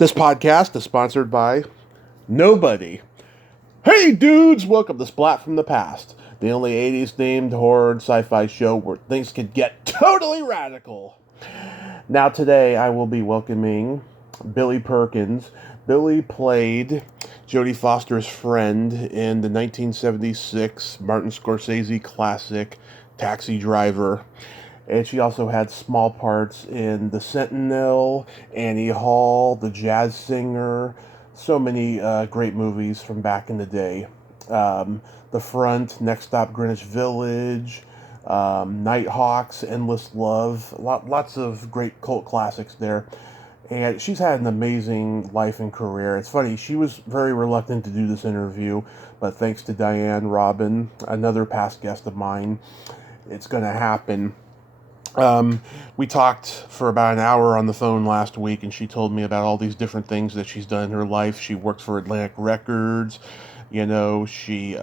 This podcast is sponsored by nobody. Hey dudes, welcome to Splat from the Past, the only 80s themed horror and sci-fi show where things could get totally radical. Now today I will be welcoming Billie Perkins. Billie played Jodie Foster's friend in the 1976 Martin Scorsese classic Taxi Driver. And she also had small parts in The Sentinel, Annie Hall, The Jazz Singer, so many great movies from back in the day. The Front, Next Stop Greenwich Village, Nighthawks, Endless Love, lots of great cult classics there. And she's had an amazing life and career. It's funny, she was very reluctant to do this interview, but thanks to Diane Robin, another past guest of mine, it's going to happen. We talked for about an hour on the phone last week, and she told me about all these different things that she's done in her life. She worked for Atlantic Records. You know, she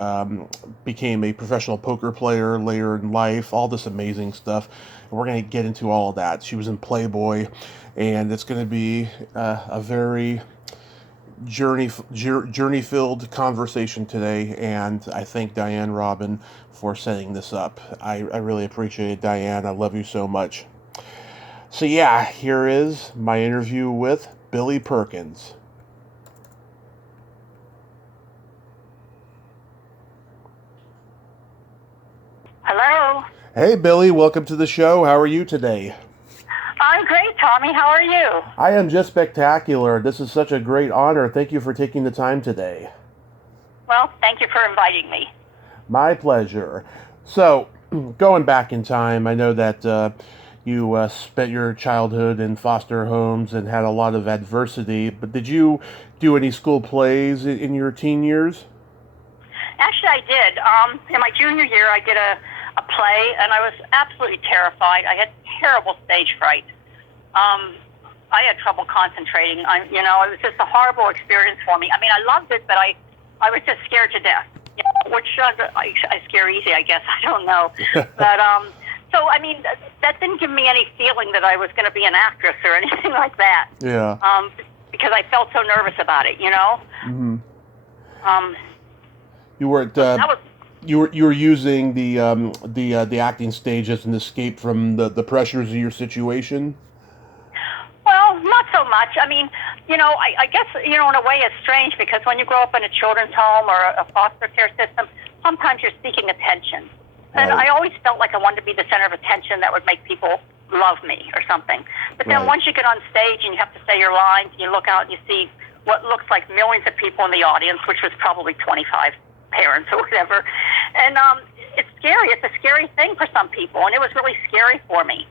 became a professional poker player later in life, all this amazing stuff. And we're going to get into all of that. She was in Playboy, and it's going to be a very journey-filled conversation today, and I thank Diane Robin for setting this up. I really appreciate it, Diane. I love you so much. So yeah, here is my interview with Billie Perkins. Hello. Hey Billie, welcome to the show. How are you today? I'm great, Tommy. How are you? I am just spectacular. This is such a great honor. Thank you for taking the time today. Well, thank you for inviting me. My pleasure. So, going back in time, I know that you spent your childhood in foster homes and had a lot of adversity, but did you do any school plays in your teen years? Actually, I did. In my junior year, I did a play, and I was absolutely terrified. I had terrible stage fright. I had trouble concentrating. It was just a horrible experience for me. I mean, I loved it, but I was just scared to death. You know, which I scare easy, I guess. I don't know. But so I mean, that didn't give me any feeling that I was going to be an actress or anything like that. Yeah. Because I felt so nervous about it. You know. Mm-hmm. You weren't. You were using the acting stage as an escape from the pressures of your situation? Well, not so much. I mean, I guess, in a way it's strange because when you grow up in a children's home or a foster care system, sometimes you're seeking attention. And Right. I always felt like I wanted to be the center of attention that would make people love me or something. But then Right. once you get on stage and you have to say your lines, and you look out and you see what looks like millions of people in the audience, which was probably 25 parents or whatever. And it's scary. It's a scary thing for some people, and it was really scary for me.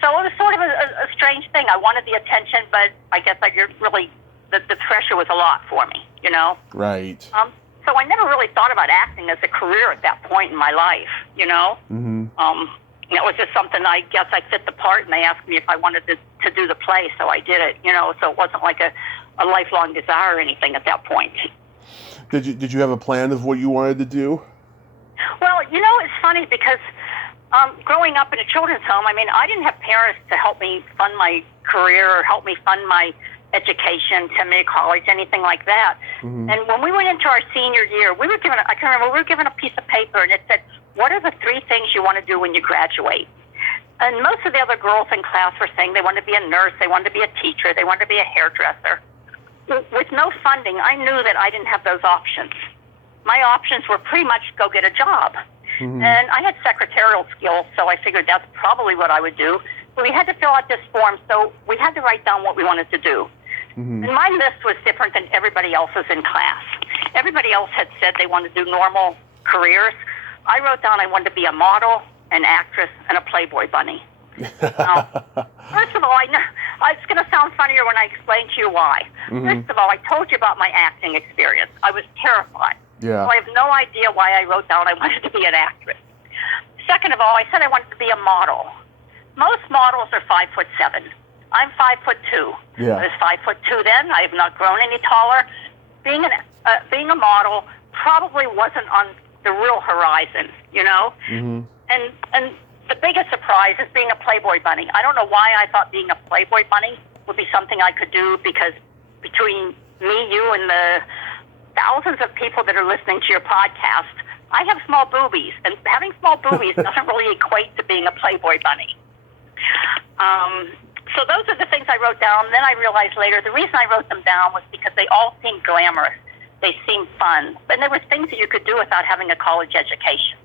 So it was sort of a strange thing. I wanted the attention, but I guess the pressure was a lot for me, Right. So I never really thought about acting as a career at that point in my life, Mm-hmm. It was just something I guess I fit the part, and they asked me if I wanted to do the play, so I did it, so it wasn't like a lifelong desire or anything at that point. Did you have a plan of what you wanted to do? Well, it's funny because growing up in a children's home, I mean, I didn't have parents to help me fund my career or help me fund my education, send me to college, anything like that. Mm-hmm. And when we went into our senior year, we were given a piece of paper, and it said, what are the 3 things you want to do when you graduate? And most of the other girls in class were saying they wanted to be a nurse, they wanted to be a teacher, they wanted to be a hairdresser. With no funding, I knew that I didn't have those options. My options were pretty much go get a job. Mm-hmm. And I had secretarial skills, so I figured that's probably what I would do. But we had to fill out this form, so we had to write down what we wanted to do. Mm-hmm. And my list was different than everybody else's in class. Everybody else had said they wanted to do normal careers. I wrote down I wanted to be a model, an actress, and a Playboy bunny. Now, first of all, it's going to sound funnier when I explain to you why. Mm-hmm. First of all, I told you about my acting experience. I was terrified. Yeah. So I have no idea why I wrote down I wanted to be an actress. Second of all, I said I wanted to be a model. Most models are 5'7". I'm 5'2". Yeah. I was 5'2" then. I have not grown any taller. Being a model probably wasn't on the real horizon, Mm-hmm. And the biggest surprise is being a Playboy bunny. I don't know why I thought being a Playboy bunny would be something I could do, because between me, you, and the thousands of people that are listening to your podcast, I have small boobies, and having small boobies doesn't really equate to being a Playboy bunny. So those are the things I wrote down. Then I realized later the reason I wrote them down was because they all seemed glamorous. They seemed fun. And there were things that you could do without having a college education.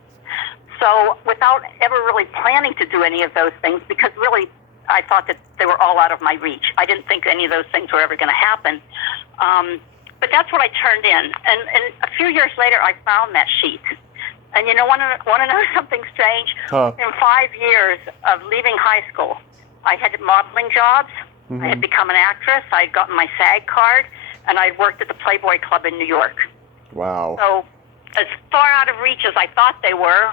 So without ever really planning to do any of those things, because really I thought that they were all out of my reach. I didn't think any of those things were ever going to happen. But that's what I turned in. And a few years later, I found that sheet. And want to know something strange? In 5 years of leaving high school, I had modeling jobs. Mm-hmm. I had become an actress. I had gotten my SAG card, and I worked at the Playboy Club in New York. Wow. So as far out of reach as I thought they were,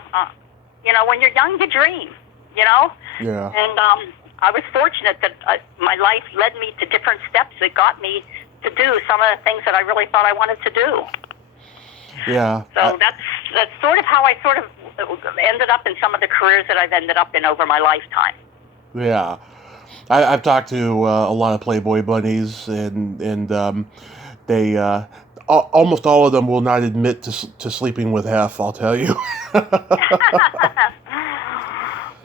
when you're young, you dream, Yeah. And I was fortunate that my life led me to different steps that got me to do some of the things that I really thought I wanted to do. Yeah. So that's sort of how I sort of ended up in some of the careers that I've ended up in over my lifetime. Yeah. I've talked to a lot of Playboy bunnies, and they almost all of them will not admit to sleeping with Hef, I'll tell you.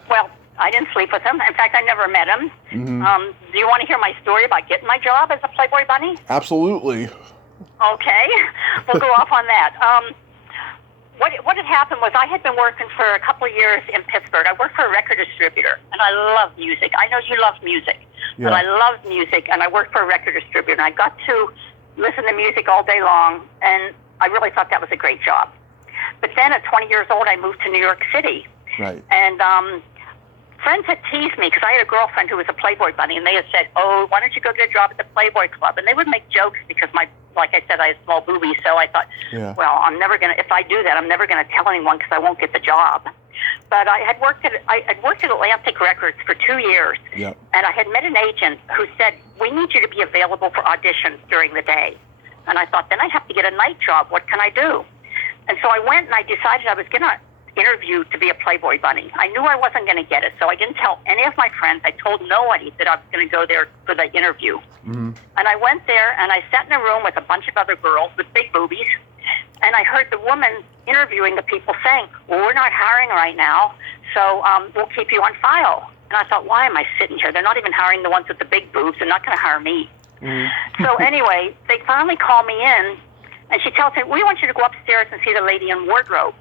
Well, I didn't sleep with him. In fact, I never met him. Mm-hmm. Do you want to hear my story about getting my job as a Playboy bunny? Absolutely. Okay. We'll go off on that. What had happened was I had been working for a couple of years in Pittsburgh. I worked for a record distributor, and I love music. I know you love music, but I love music, and I worked for a record distributor, and I got to listen to music all day long, and I really thought that was a great job. But then at 20 years old, I moved to New York City. Right. And friends had teased me because I had a girlfriend who was a Playboy bunny, and they had said, "Oh, why don't you go get a job at the Playboy Club?" And they would make jokes because like I said, I had small boobies, so I thought, well, I'm never gonna. If I do that, I'm never gonna tell anyone because I won't get the job. But I had worked at Atlantic Records for 2 years, and I had met an agent who said, "We need you to be available for auditions during the day." And I thought, then I have to get a night job. What can I do? And so I went and I decided I was gonna interview to be a Playboy bunny. I knew I wasn't going to get it, so I didn't tell any of my friends. I told nobody that I was going to go there for the interview. Mm-hmm. And I went there, and I sat in a room with a bunch of other girls with big boobies, and I heard the woman interviewing the people saying, "Well, we're not hiring right now, so we'll keep you on file." And I thought, why am I sitting here? They're not even hiring the ones with the big boobs. They're not going to hire me. Mm-hmm. So anyway, they finally call me in, and she tells me, "We want you to go upstairs and see the lady in wardrobe."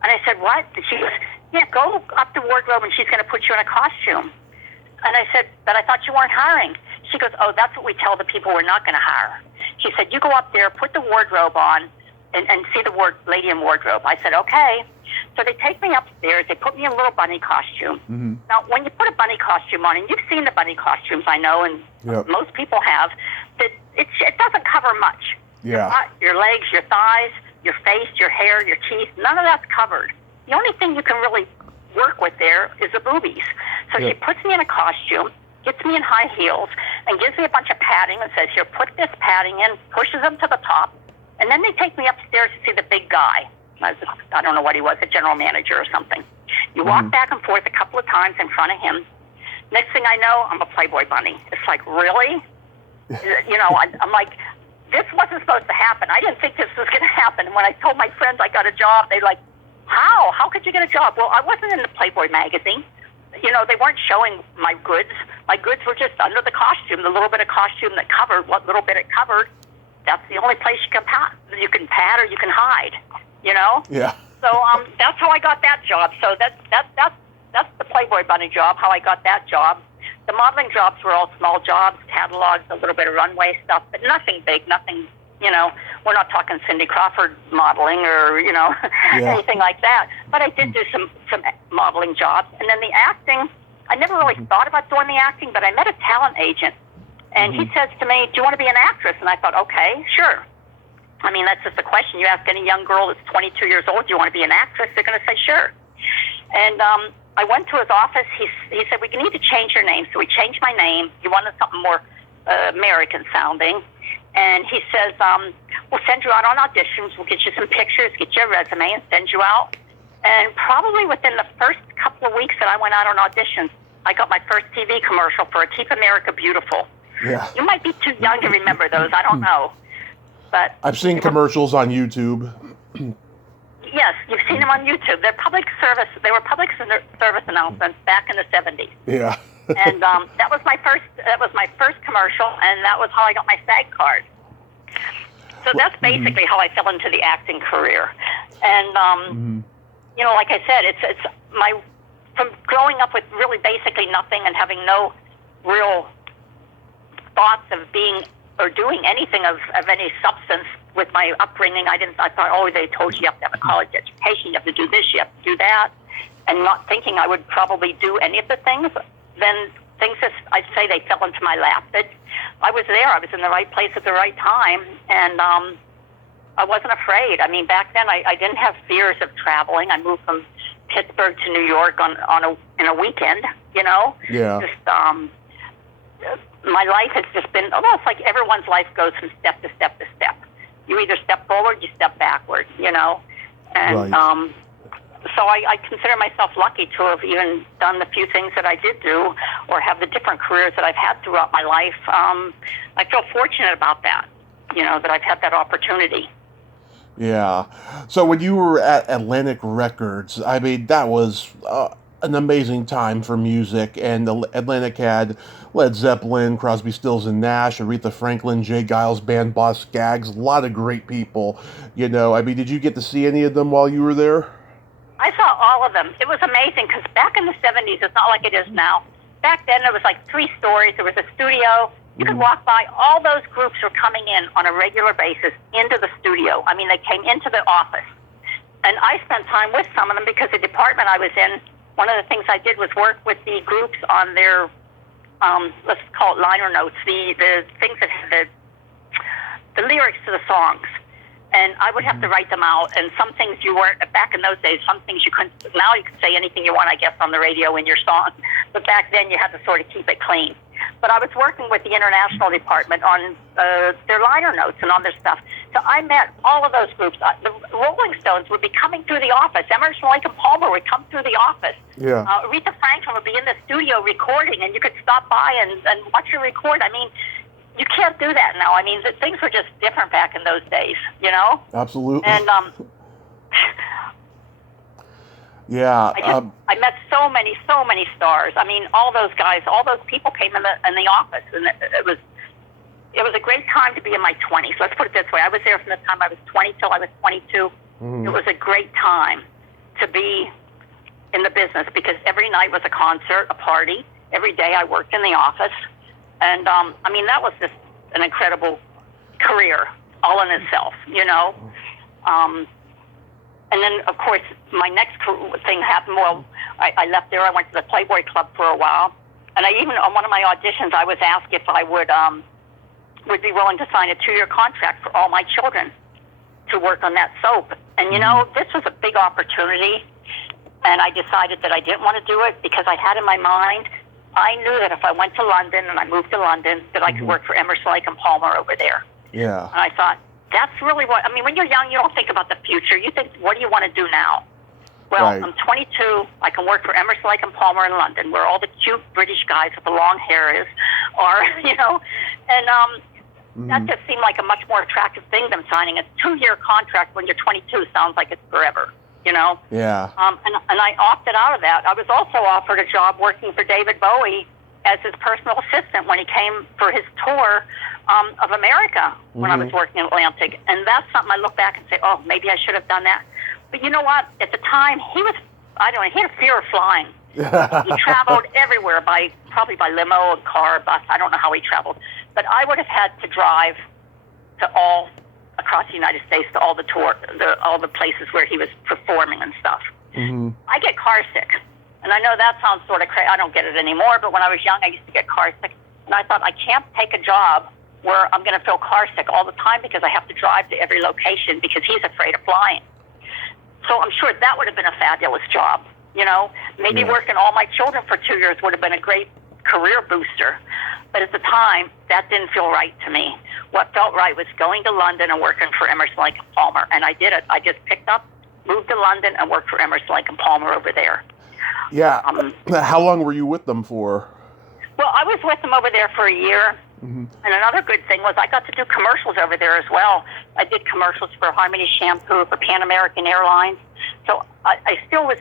And I said, "What?" And she goes, "Yeah, go up to wardrobe and she's going to put you in a costume." And I said, "But I thought you weren't hiring." She goes, "Oh, that's what we tell the people we're not going to hire." She said, "You go up there, put the wardrobe on, and see the lady in wardrobe." I said, "Okay." So they take me upstairs. They put me in a little bunny costume. Mm-hmm. Now, when you put a bunny costume on, and you've seen the bunny costumes, I know, and most people have, that it doesn't cover much. Yeah. Your legs, your thighs, your face, your hair, your teeth, none of that's covered. The only thing you can really work with there is the boobies. So she puts me in a costume, gets me in high heels, and gives me a bunch of padding and says, "Here, put this padding in," pushes them to the top, and then they take me upstairs to see the big guy. I don't know what he was, a general manager or something. You walk back and forth a couple of times in front of him. Next thing I know, I'm a Playboy bunny. It's like, really? I'm like, this wasn't supposed to happen. I didn't think this was going to happen. And when I told my friends I got a job, they like, "How? How could you get a job?" Well, I wasn't in the Playboy magazine. They weren't showing my goods. My goods were just under the costume, the little bit of costume that covered what little bit it covered. That's the only place you can pad or you can hide, Yeah. So that's how I got that job. So that's the Playboy bunny job, how I got that job. The modeling jobs were all small jobs, catalogs, a little bit of runway stuff, but nothing big, nothing, we're not talking Cindy Crawford modeling or, anything like that. But I did do some modeling jobs. And then the acting, I never really thought about doing the acting, but I met a talent agent, and he says to me, "Do you want to be an actress?" And I thought, okay, sure. I mean, that's just a question. You ask any young girl that's 22 years old, "Do you want to be an actress?" They're going to say, sure. And I went to his office. He said, "We need to change your name." So we changed my name. He wanted something more American sounding. And he says, "We'll send you out on auditions. We'll get you some pictures, get you a resume, and send you out." And probably within the first couple of weeks that I went out on auditions, I got my first TV commercial for a Keep America Beautiful. Yeah. You might be too young to remember those. I don't know. But I've seen commercials on YouTube. yes, you've seen them on YouTube. They're public service. They were public service announcements back in the 70s. Yeah. And that was my first commercial, and that was how I got my SAG card. So that's basically how I fell into the acting career. And you know, like I said, it's my from growing up with really basically nothing and having no real thoughts of being or doing anything of any substance with my upbringing. I thought, oh, they told you have to have a college education, you have to do this, you have to do that, and not thinking I would probably do any of the things. Then things just, I'd say they fell into my lap. But I was there. I was in the right place at the right time, and I wasn't afraid. I mean, back then I didn't have fears of traveling. I moved from Pittsburgh to New York in a weekend. You know, Yeah. Just my life has just been almost like everyone's life goes from step to step to step. You either step forward, you step backward. You know, and Right. so I consider myself lucky to have even done the few things that I did do, or have the different careers that I've had throughout my life. I feel fortunate about that, you know, that I've had that opportunity. Yeah. So when you were at Atlantic Records, I mean, that was an amazing time for music. And Atlantic had Led Zeppelin, Crosby, Stills and Nash, Aretha Franklin, Jay Giles Band, Boss Skaggs, a lot of great people. You know, I mean, did you get to see any of them while you were there? I saw all of them. It was amazing because back in the 70s, it's not like it is now. Back then, it was like 3 stories. There was a studio. You could walk by. All those groups were coming in on a regular basis into the studio. I mean, they came into the office. And I spent time with some of them because the department I was in, one of the things I did was work with the groups on their, let's call it liner notes, the things that had the lyrics to the songs. And I would have to write them out. And some things you weren't, back in those days, some things you couldn't, now you can say anything you want, I guess, on the radio in your song. But back then you had to sort of keep it clean. But I was working with the international department on their liner notes and on their stuff. So I met all of those groups. The Rolling Stones would be coming through the office. Emerson, Lake and Palmer would come through the office. Yeah. Aretha Franklin would be in the studio recording, and you could stop by and watch her record. I mean, you can't do that now. I mean, things were just different back in those days, you know? Absolutely. And yeah. I met so many stars. I mean, all those guys, all those people came in the office, and it was a great time to be in my 20s. Let's put it this way. I was there from the time I was 20 till I was 22. It was a great time to be in the business because every night was a concert, a party. Every day I worked in the office. And, I mean, that was just an incredible career all in itself, you know. And then, of course, my next thing happened. Well, I left there. I went to the Playboy Club for a while. And I even, on one of my auditions, I was asked if I would be willing to sign a 2-year contract for all my children to work on that soap. And, you know, this was a big opportunity. And I decided that I didn't want to do it because I had in my mind, I knew that if I went to London and I moved to London, that I could work for Emerson, Lake and Palmer over there. Yeah. And I thought, that's really what, I mean, when you're young, you don't think about the future. You think, what do you want to do now? Well, Right. I'm 22. I can work for Emerson, Lake and Palmer in London, where all the cute British guys with the long hair are, you know. And that just seemed like a much more attractive thing than signing a 2-year contract when you're 22 sounds like it's forever, you know. Yeah. And I opted out of that. I was also offered a job working for David Bowie as his personal assistant when he came for his tour of America when I was working in Atlantic. And that's something I look back and say, oh, maybe I should have done that. But you know what? At the time, he had a fear of flying. He traveled everywhere, probably by limo, car, bus. I don't know how he traveled. But I would have had to drive to all across the United States to all the places where he was performing and stuff. I get car sick. And I know that sounds sort of crazy. I don't get it anymore, but when I was young, I used to get car sick. And I thought, I can't take a job where I'm going to feel car sick all the time because I have to drive to every location because he's afraid of flying. So I'm sure that would have been a fabulous job, you know. Maybe working all my children for 2 years would have been a great career booster. But at the time, that didn't feel right to me. What felt right was going to London and working for Emerson, Lake and Palmer. And I did it. I just picked up, moved to London, and worked for Emerson, Lake and Palmer over there. Yeah. How long were you with them for? Well, I was with them over there for a year. Mm-hmm. And another good thing was I got to do commercials over there as well. I did commercials for Harmony Shampoo, for Pan American Airlines. So I still was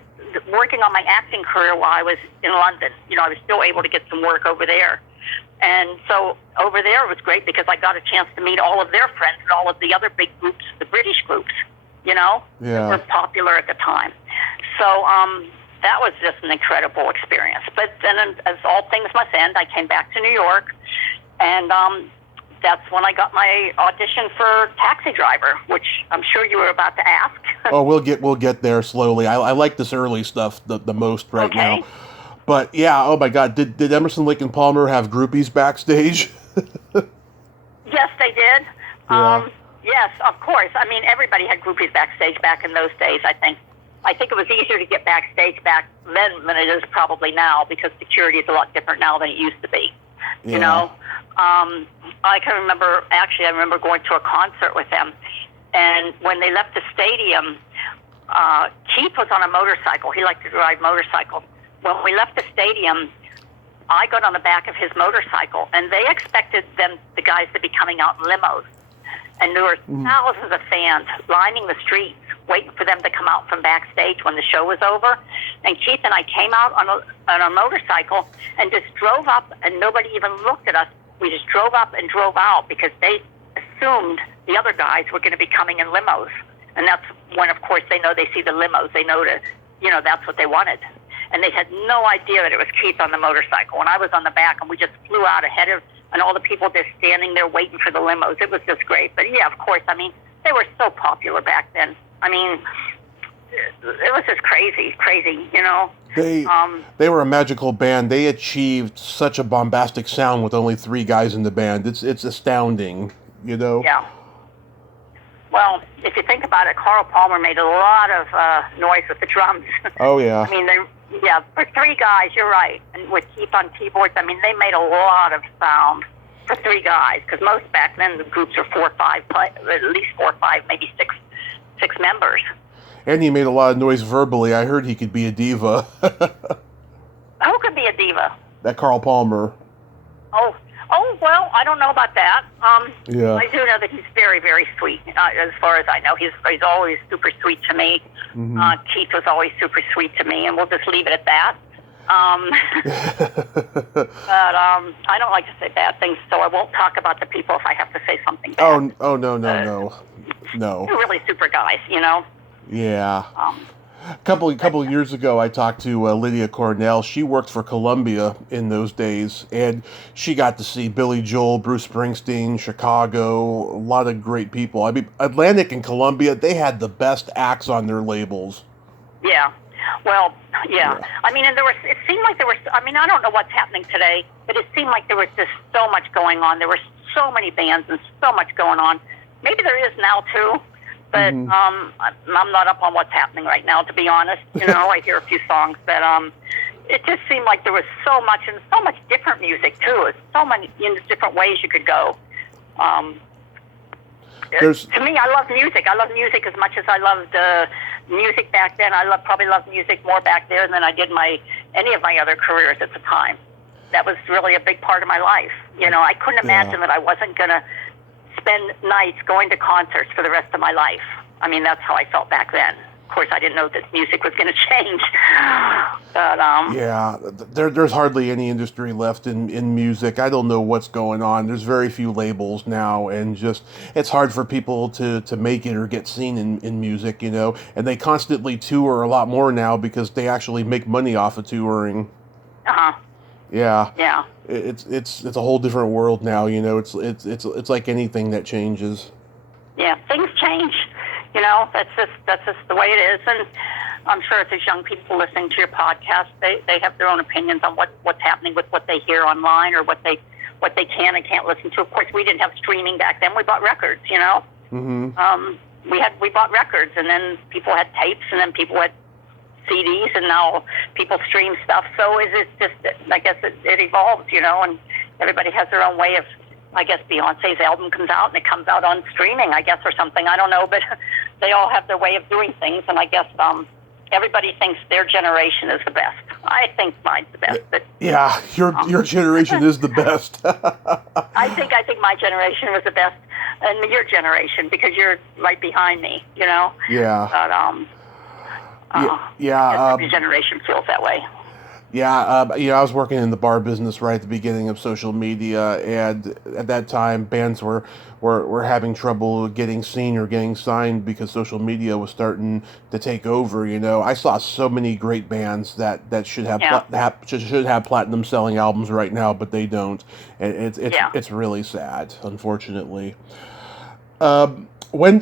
working on my acting career while I was in London. I was still able to get some work over there. And so over there it was great because I got a chance to meet all of their friends and all of the other big groups, the British groups, that were popular at the time. So that was just an incredible experience. But then, as all things must end, I came back to New York, and that's when I got my audition for Taxi Driver, which I'm sure you were about to ask. Oh, we'll get there slowly. I like this early stuff the most right now. But yeah, oh my God, did Emerson, Lake and Palmer have groupies backstage? Yes, they did. Yeah. Yes, of course. I mean, everybody had groupies backstage back in those days, I think. I think it was easier to get backstage back then than it is probably now, because security is a lot different now than it used to be. Yeah. I can remember, I remember going to a concert with them, and when they left the stadium, Keith was on a motorcycle. He liked to ride motorcycles. When we left the stadium, I got on the back of his motorcycle, and they expected the guys to be coming out in limos. And there were thousands of fans lining the streets, waiting for them to come out from backstage when the show was over. And Keith and I came out on a motorcycle and just drove up, and nobody even looked at us. We just drove up and drove out because they assumed the other guys were going to be coming in limos. And that's when, of course, they see the limos. They know that's what they wanted. And they had no idea that it was Keith on the motorcycle. And I was on the back, and we just flew out ahead of, and all the people just standing there waiting for the limos. It was just great. But yeah, of course, I mean, they were so popular back then. I mean, it was just crazy. They were a magical band. They achieved such a bombastic sound with only 3 guys in the band. It's astounding, Yeah. Well, if you think about it, Carl Palmer made a lot of noise with the drums. Oh, yeah. I mean, for 3 guys, you're right. And with Keith on keyboards, I mean, they made a lot of sound for 3 guys, because most back then the groups were 4 or 5, at least 4 or 5, maybe 6 members. And he made a lot of noise verbally. I heard he could be a diva. Who could be a diva? That Carl Palmer. Oh, well, I don't know about that. Yeah. I do know that he's very, very sweet. As far as I know, he's always super sweet to me. Mm-hmm. Keith was always super sweet to me, and we'll just leave it at that. But I don't like to say bad things, so I won't talk about the people if I have to say something bad. Oh, no. They're really super guys, Yeah. A couple of years ago, I talked to Lydia Cornell. She worked for Columbia in those days, and she got to see Billy Joel, Bruce Springsteen, Chicago, a lot of great people. I mean, Atlantic and Columbia, they had the best acts on their labels. Yeah. Well, yeah. I mean, and it seemed like there was, I mean, I don't know what's happening today, but it seemed like there was just so much going on. There were so many bands and so much going on. Maybe there is now, too. But I'm not up on what's happening right now, to be honest. I hear a few songs, but it just seemed like there was so much, and so much different music too. So many different ways you could go. To me, I love music. I love music as much as I loved music back then. I probably loved music more back there than I did any of my other careers at the time. That was really a big part of my life. I couldn't imagine that I wasn't going to spend nights going to concerts for the rest of my life. I mean, that's how I felt back then. Of course, I didn't know that music was going to change. But yeah, there's hardly any industry left in music. I don't know what's going on. There's very few labels now, and just it's hard for people to make it or get seen in music, And they constantly tour a lot more now because they actually make money off of touring. Yeah. Yeah. It's a whole different world now, It's like anything that changes. Yeah, things change. That's just the way it is. And I'm sure if there's young people listening to your podcast, they have their own opinions on what's happening with what they hear online or what they can and can't listen to. Of course, we didn't have streaming back then. We bought records, Mm-hmm. We bought records, and then people had tapes, and then people had CDs, and now people stream stuff. So it's just, I guess it evolves, and everybody has their own way of, I guess Beyonce's album comes out and it comes out on streaming, I guess, or something. I don't know, but they all have their way of doing things, and I guess everybody thinks their generation is the best. I think mine's the best. But yeah, your generation is the best. I think my generation was the best, and your generation, because you're right behind me, Yeah. But every generation feels that way. Yeah, I was working in the bar business right at the beginning of social media, and at that time, bands were having trouble getting seen or getting signed because social media was starting to take over. I saw so many great bands that should have should have platinum selling albums right now, but they don't, and it's really sad, unfortunately. When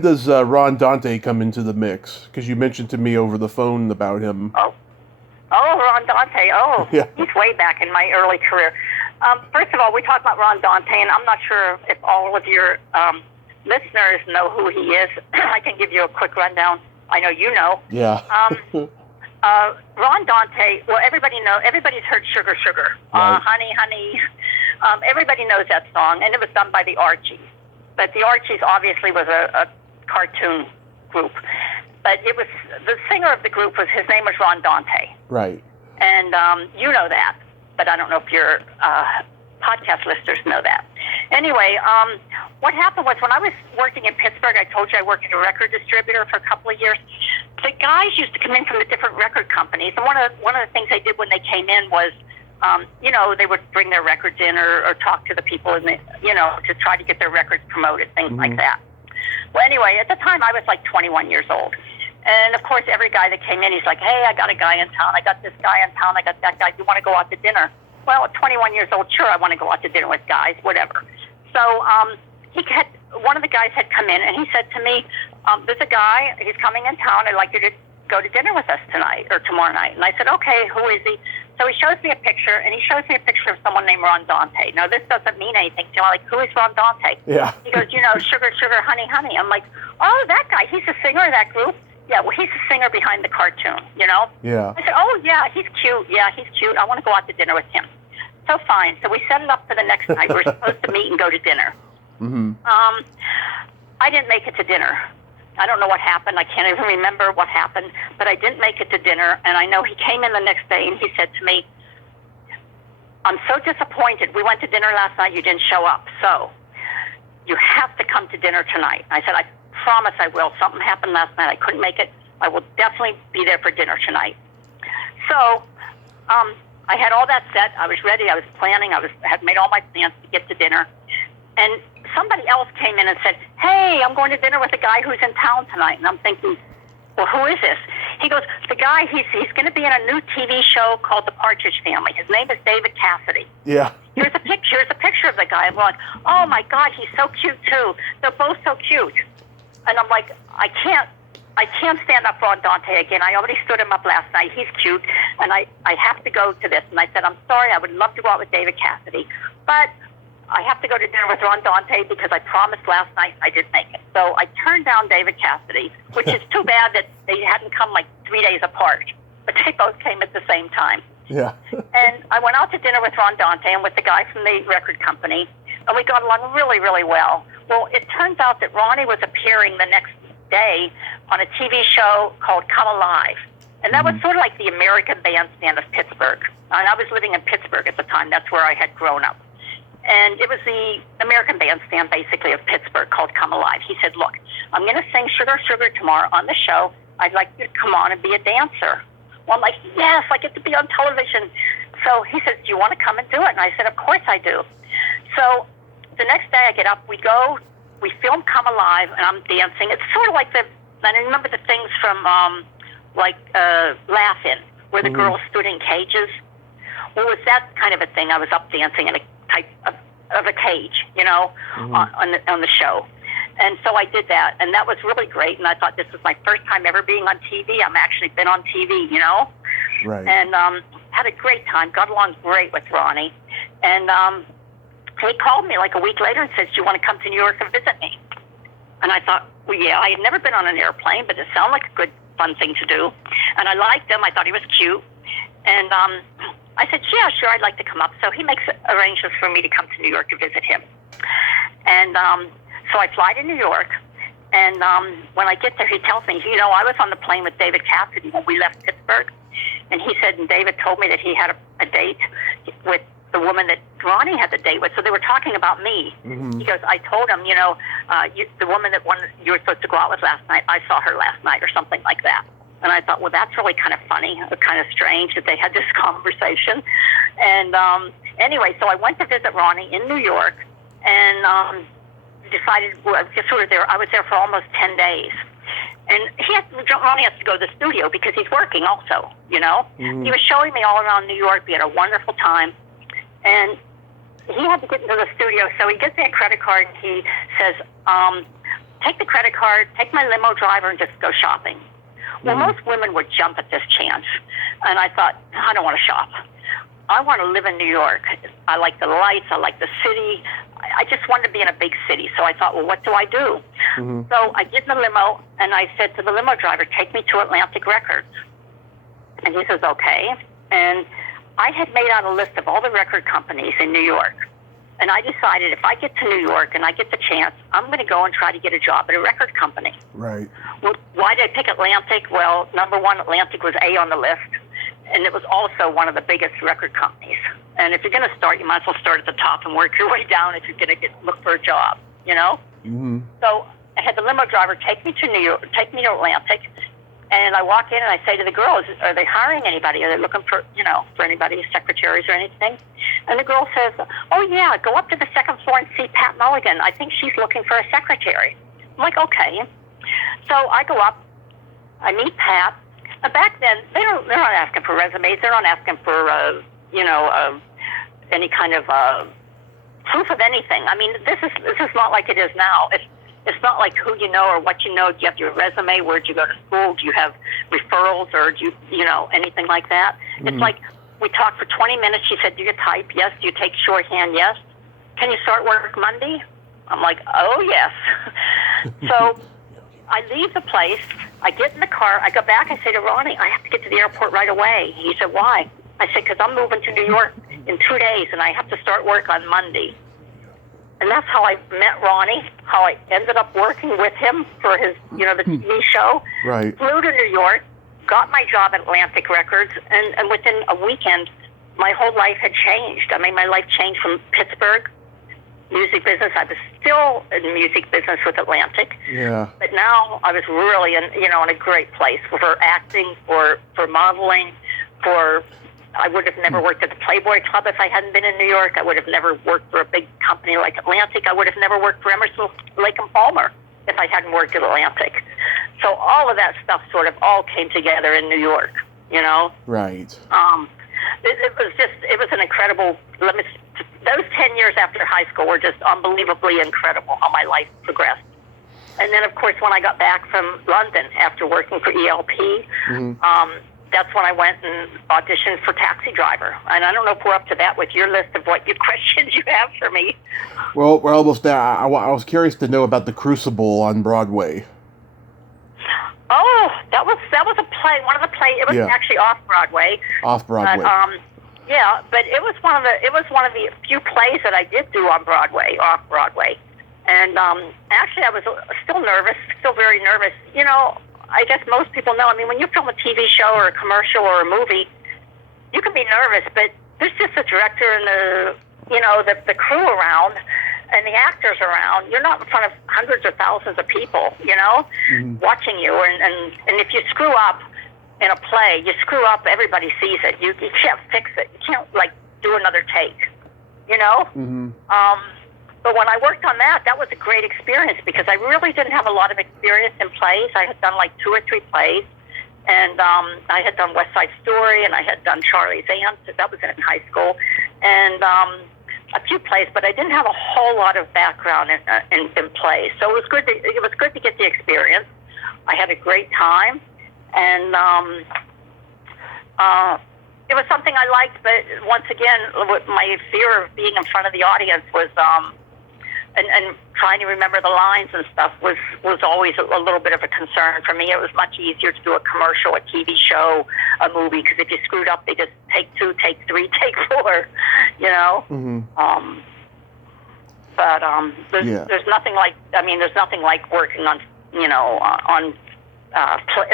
does Ron Dante come into the mix? Because you mentioned to me over the phone about him. Oh, Ron Dante. Oh, yeah. He's way back in my early career. First of all, we talk about Ron Dante, and I'm not sure if all of your listeners know who he is. I can give you a quick rundown. I know you know. Yeah. Ron Dante, well, everybody's heard Sugar, Sugar. Right. Honey, Honey. Everybody knows that song, and it was done by the Archies. But the Archies obviously was a cartoon group. But it was the singer of the group his name was Ron Dante. Right. And you know that, but I don't know if your podcast listeners know that. Anyway, what happened was when I was working in Pittsburgh, I told you I worked at a record distributor for a couple of years. The guys used to come in from the different record companies, and one of the things they did when they came in was, they would bring their records in or talk to the people in the, to try to get their records promoted, things like that. Well, anyway, at the time I was like 21 years old. And of course, every guy that came in, he's like, hey, I got a guy in town. I got this guy in town. I got that guy. Do you want to go out to dinner? Well, at 21 years old, sure, I want to go out to dinner with guys, whatever. So one of the guys had come in, and he said to me, there's a guy, he's coming in town. I'd like you to go to dinner with us tonight or tomorrow night. And I said, okay, who is he? So he shows me a picture, and he shows me a picture of someone named Ron Dante. Now, this doesn't mean anything to me. I'm like, who is Ron Dante? Yeah. He goes, Sugar, Sugar, Honey, Honey. I'm like, oh, that guy, he's the singer of that group? Yeah, well, he's the singer behind the cartoon, Yeah. I said, oh, yeah, he's cute. Yeah, he's cute. I want to go out to dinner with him. So fine. So we set it up for the next night. We're supposed to meet and go to dinner. Mm-hmm. I didn't make it to dinner. I don't know what happened. I can't even remember what happened, but I didn't make it to dinner. And I know he came in the next day and he said to me, I'm so disappointed. We went to dinner last night. You didn't show up. So you have to come to dinner tonight. I said, I promise I will. Something happened last night. I couldn't make it. I will definitely be there for dinner tonight. So I had all that set. I was ready. I was planning. Had made all my plans to get to dinner. And somebody else came in and said, hey, I'm going to dinner with a guy who's in town tonight. And I'm thinking, well, who is this? He goes, the guy, he's going to be in a new TV show called The Partridge Family. His name is David Cassidy. Yeah. Here's a picture of the guy. I'm going, oh, my God, he's so cute, too. They're both so cute. And I'm like, I can't stand up for Ron Dante again. I already stood him up last night. He's cute. And I have to go to this. And I said, I'm sorry. I would love to go out with David Cassidy. But I have to go to dinner with Ron Dante because I promised last night I didn't make it. So I turned down David Cassidy, which is too bad that they hadn't come like 3 days apart. But they both came at the same time. Yeah. And I went out to dinner with Ron Dante and with the guy from the record company, and we got along really, really well. Well, it turns out that Ronnie was appearing the next day on a TV show called Come Alive. And that was sort of like the American Bandstand of Pittsburgh. And I was living in Pittsburgh at the time. That's where I had grown up. And it was the American Bandstand, basically, of Pittsburgh called Come Alive. He said, look, I'm going to sing Sugar, Sugar tomorrow on the show. I'd like you to come on and be a dancer. Well, I'm like, yes, I get to be on television. So he says, do you want to come and do it? And I said, of course I do. So the next day I get up, we film Come Alive, and I'm dancing. It's sort of like I remember the things from, Laugh-In, where the girls stood in cages. Well, it was that kind of a thing. I was up dancing in a type of a cage, on the show. And so I did that, and that was really great. And I thought this was my first time ever being on TV. I'm actually been on TV, Right. And had a great time. Got along great with Ronnie. And he called me like a week later and says, do you want to come to New York and visit me? And I thought, well, yeah, I had never been on an airplane, but it sounded like a good, fun thing to do. And I liked him. I thought he was cute. And I said, yeah, sure, I'd like to come up. So he makes arrangements for me to come to New York to visit him. And so I fly to New York. And when I get there, he tells me, I was on the plane with David Cassidy when we left Pittsburgh. And he said, and David told me that he had a date with the woman that Ronnie had the date with. So they were talking about me. Mm-hmm. He goes, I told him, the woman that you were supposed to go out with last night, I saw her last night or something like that. And I thought, well, that's really kind of funny, kind of strange that they had this conversation. And anyway, so I went to visit Ronnie in New York and decided, well, I was there for almost 10 days. And Ronnie has to go to the studio because he's working also, Mm-hmm. He was showing me all around New York. We had a wonderful time. And he had to get into the studio, so he gets me a credit card and he says, take the credit card, take my limo driver, and just go shopping. Well, most women would jump at this chance. And I thought, I don't want to shop. I want to live in New York. I like the lights. I like the city. I just wanted to be in a big city. So I thought, well, what do I do? Mm-hmm. So I get in the limo, and I said to the limo driver, take me to Atlantic Records. And he says, okay. And I had made out a list of all the record companies in New York. And I decided if I get to New York and I get the chance, I'm going to go and try to get a job at a record company. Right. Well, why did I pick Atlantic? Well, number one, Atlantic was A on the list. And it was also one of the biggest record companies. And if you're going to start, you might as well start at the top and work your way down if you're going to look for a job, Mm-hmm. So I had the limo driver take me to New York, take me to Atlantic. And I walk in and I say to the girls, are they hiring anybody? Are they looking for, for anybody, secretaries or anything? And the girl says, oh, yeah, go up to the second floor and see Pat Mulligan. I think she's looking for a secretary. I'm like, okay. So I go up, I meet Pat. And back then, they're not asking for resumes. They're not asking for, any kind of proof of anything. I mean, this is not like it is now. It's not like who you know or what you know. Do you have your resume? Where'd you go to school? Do you have referrals or do you anything like that? Mm-hmm. It's like we talked for 20 minutes. She said, do you type? Yes. Do you take shorthand? Yes. Can you start work Monday? I'm like, oh, yes. So I leave the place. I get in the car. I go back. I say to Ronnie, I have to get to the airport right away. He said, why? I said, because I'm moving to New York in 2 days, and I have to start work on Monday. And that's how I met Ronnie, how I ended up working with him for his, the TV show. Right. Flew to New York, got my job at Atlantic Records, and within a weekend, my whole life had changed. I mean, my life changed from Pittsburgh, music business. I was still in the music business with Atlantic. Yeah. But now I was really in a great place for acting, for modeling, I would have never worked at the Playboy Club if I hadn't been in New York. I would have never worked for a big company like Atlantic. I would have never worked for Emerson, Lake and Palmer if I hadn't worked at Atlantic. So all of that stuff sort of all came together in New York, Right. It was an incredible, those 10 years after high school were just unbelievably incredible how my life progressed. And then, of course, when I got back from London after working for ELP, mm-hmm. That's when I went and auditioned for Taxi Driver. And I don't know if we're up to that with your list of what your questions you have for me. Well, we're almost there. I was curious to know about The Crucible on Broadway. Oh, that was a play. One of the plays. It was actually off Broadway. Off Broadway. But it was one of the few plays that I did do on Broadway, off Broadway. And actually, I was still nervous, still very nervous. I guess most people know. I mean, when you film a TV show or a commercial or a movie, you can be nervous, but there's just the director and the crew around and the actors around. You're not in front of hundreds or thousands of people, mm-hmm. watching you. And if you screw up in a play, you screw up, everybody sees it. You can't fix it. You can't, do another take, Mm-hmm. But when I worked on that was a great experience because I really didn't have a lot of experience in plays. I had done 2 or 3 plays, and I had done West Side Story, and I had done Charlie's Aunt. That was in high school, and a few plays, but I didn't have a whole lot of background in plays. So it was good to get the experience. I had a great time, and it was something I liked. But once again, my fear of being in front of the audience was. And trying to remember the lines and stuff was always a little bit of a concern for me. It was much easier to do a commercial, a TV show, a movie, because if you screwed up, they just take 2, take 3, take 4, Mm-hmm. There's nothing like, there's nothing like working on, on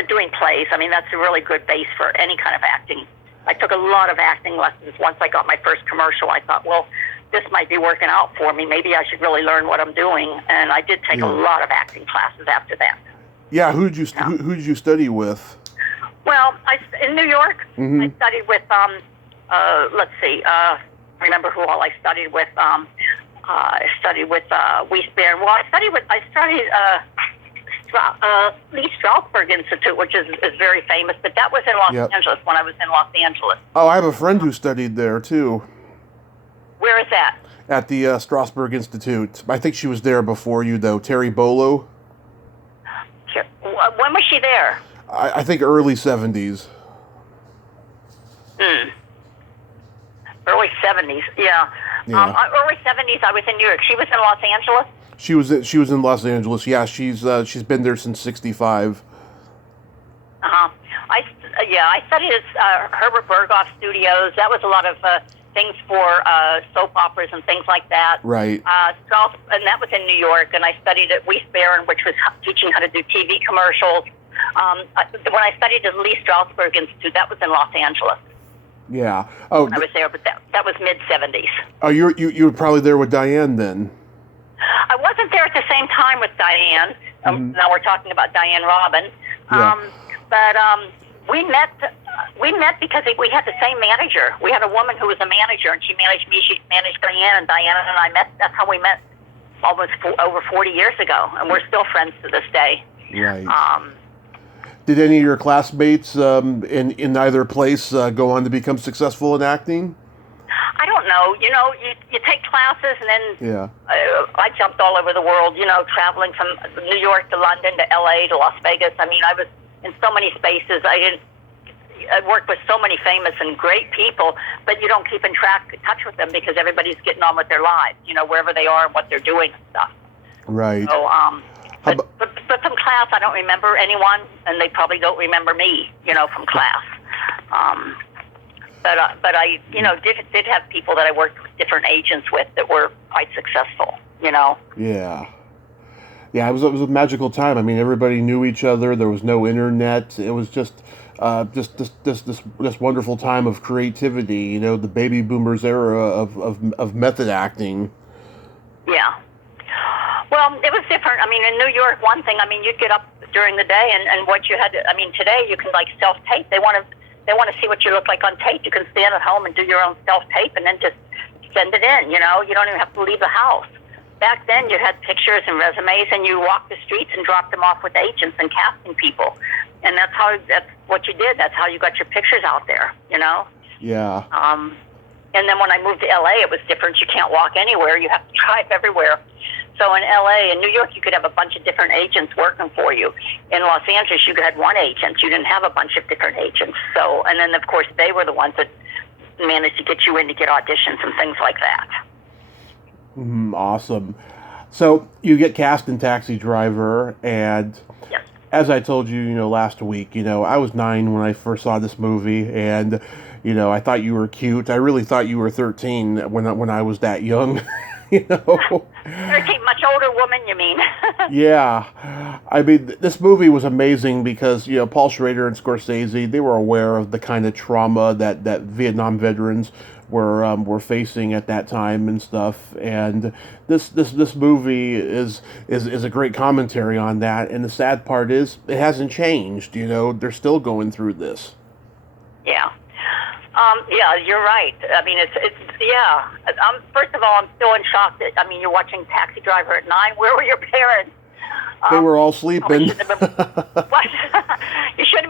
doing plays. I mean, that's a really good base for any kind of acting. I took a lot of acting lessons. Once I got my first commercial, I thought, well, this might be working out for me. Maybe I should really learn what I'm doing. And I did take a lot of acting classes after that. Yeah, who did you study with? Well, in New York, I studied with, let's see, remember who all I studied with. I studied with Wiesbaden. Well, I studied Lee Strasberg Institute, which is very famous, but that was in Los Angeles when I was in Los Angeles. Oh, I have a friend who studied there, too. Where is that? At the Strasberg Institute. I think she was there before you, though. Terry Bolo. Sure. When was she there? I think early 70s. Early 70s, yeah. Early 70s, I was in New York. She was in Los Angeles? She was in Los Angeles. Yeah, she's been there since '65. I studied at Herbert Berghoff Studios. That was a lot of things for soap operas and things like that. Right. And that was in New York. And I studied at Wiesbaden, which was teaching how to do TV commercials. When I studied at Lee Strasberg Institute, that was in Los Angeles. Yeah. Oh, I was there, but that was mid 70s. Oh, you were probably there with Diane then. I wasn't there at the same time with Diane. Now we're talking about Diane Robin. But we met because we had the same manager. We had a woman who was a manager, and she managed me. She managed Diane, and Diane and I met. That's how we met almost over 40 years ago, and we're still friends to this day. Right. Did any of your classmates in either place go on to become successful in acting? I don't know. You take classes, and then I jumped all over the world, traveling from New York to London to L.A. to Las Vegas. I mean, I was in so many spaces. I worked with so many famous and great people, but you don't keep in touch with them because everybody's getting on with their lives, wherever they are and what they're doing and stuff. Right. So, but from class, I don't remember anyone, and they probably don't remember me, from class. But I, did have people that I worked with different agents with that were quite successful, Yeah. Yeah, it was a magical time. I mean, everybody knew each other. There was no internet. It was just this wonderful time of creativity. The baby boomers era of method acting. Yeah. Well, it was different. I mean, in New York, one thing. I mean, you'd get up during the day, and what you had to. I mean, today you can self-tape. They want to see what you look like on tape. You can stand at home and do your own self-tape, and then just send it in. You don't even have to leave the house. Back then, you had pictures and resumes, and you walked the streets and dropped them off with agents and casting people, and that's what you did. That's how you got your pictures out there. Yeah. And then when I moved to L.A., it was different. You can't walk anywhere. You have to drive everywhere. So in L.A. and New York, you could have a bunch of different agents working for you. In Los Angeles, you had one agent. You didn't have a bunch of different agents. So, and then of course they were the ones that managed to get you in to get auditions and things like that. Awesome. So you get cast in Taxi Driver, and as I told you, last week, I was 9 when I first saw this movie, and I thought you were cute. I really thought you were 13 when I was that young. 13, much older woman, you mean? Yeah. I mean, this movie was amazing because, Paul Schrader and Scorsese, they were aware of the kind of trauma that Vietnam veterans were facing at that time and stuff. And this movie is a great commentary on that. And the sad part is it hasn't changed. They're still going through this. Yeah. Yeah, you're right. I mean, it's first of all, I'm still in shock that, you're watching Taxi Driver at 9. Where were your parents? They were all sleeping. You shouldn't have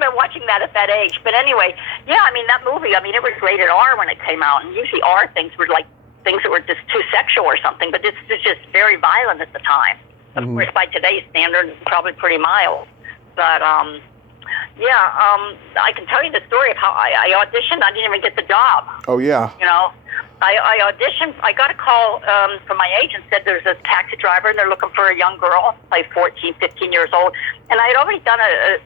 been watching that at that age. But anyway, yeah, that movie, it was rated R when it came out. And usually R things were like things that were just too sexual or something. But this is just very violent at the time. Of course, by today's standards, it's probably pretty mild. But, I can tell you the story of how I auditioned. I didn't even get the job. Oh, yeah. I auditioned. I got a call from my agent, said there's a Taxi Driver, and they're looking for a young girl, like 14, 15 years old. And I had already done a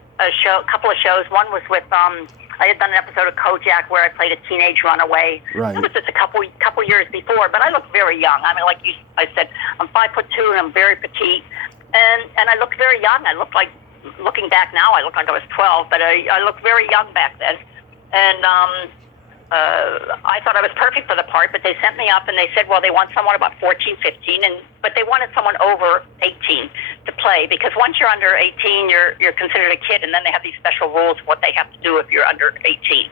couple of shows. One was with, I had done an episode of Kovac where I played a teenage runaway. Right. It was just a couple years before, but I looked very young. I said, I'm 5'2", and I'm very petite. And I looked very young. I looked like looking back now, I look like I was 12, but I looked very young back then. And I thought I was perfect for the part, but they sent me up and they said, well, they want someone about 14, 15, but they wanted someone over 18 to play, because once you're under 18, you're considered a kid, and then they have these special rules of what they have to do if you're under 18.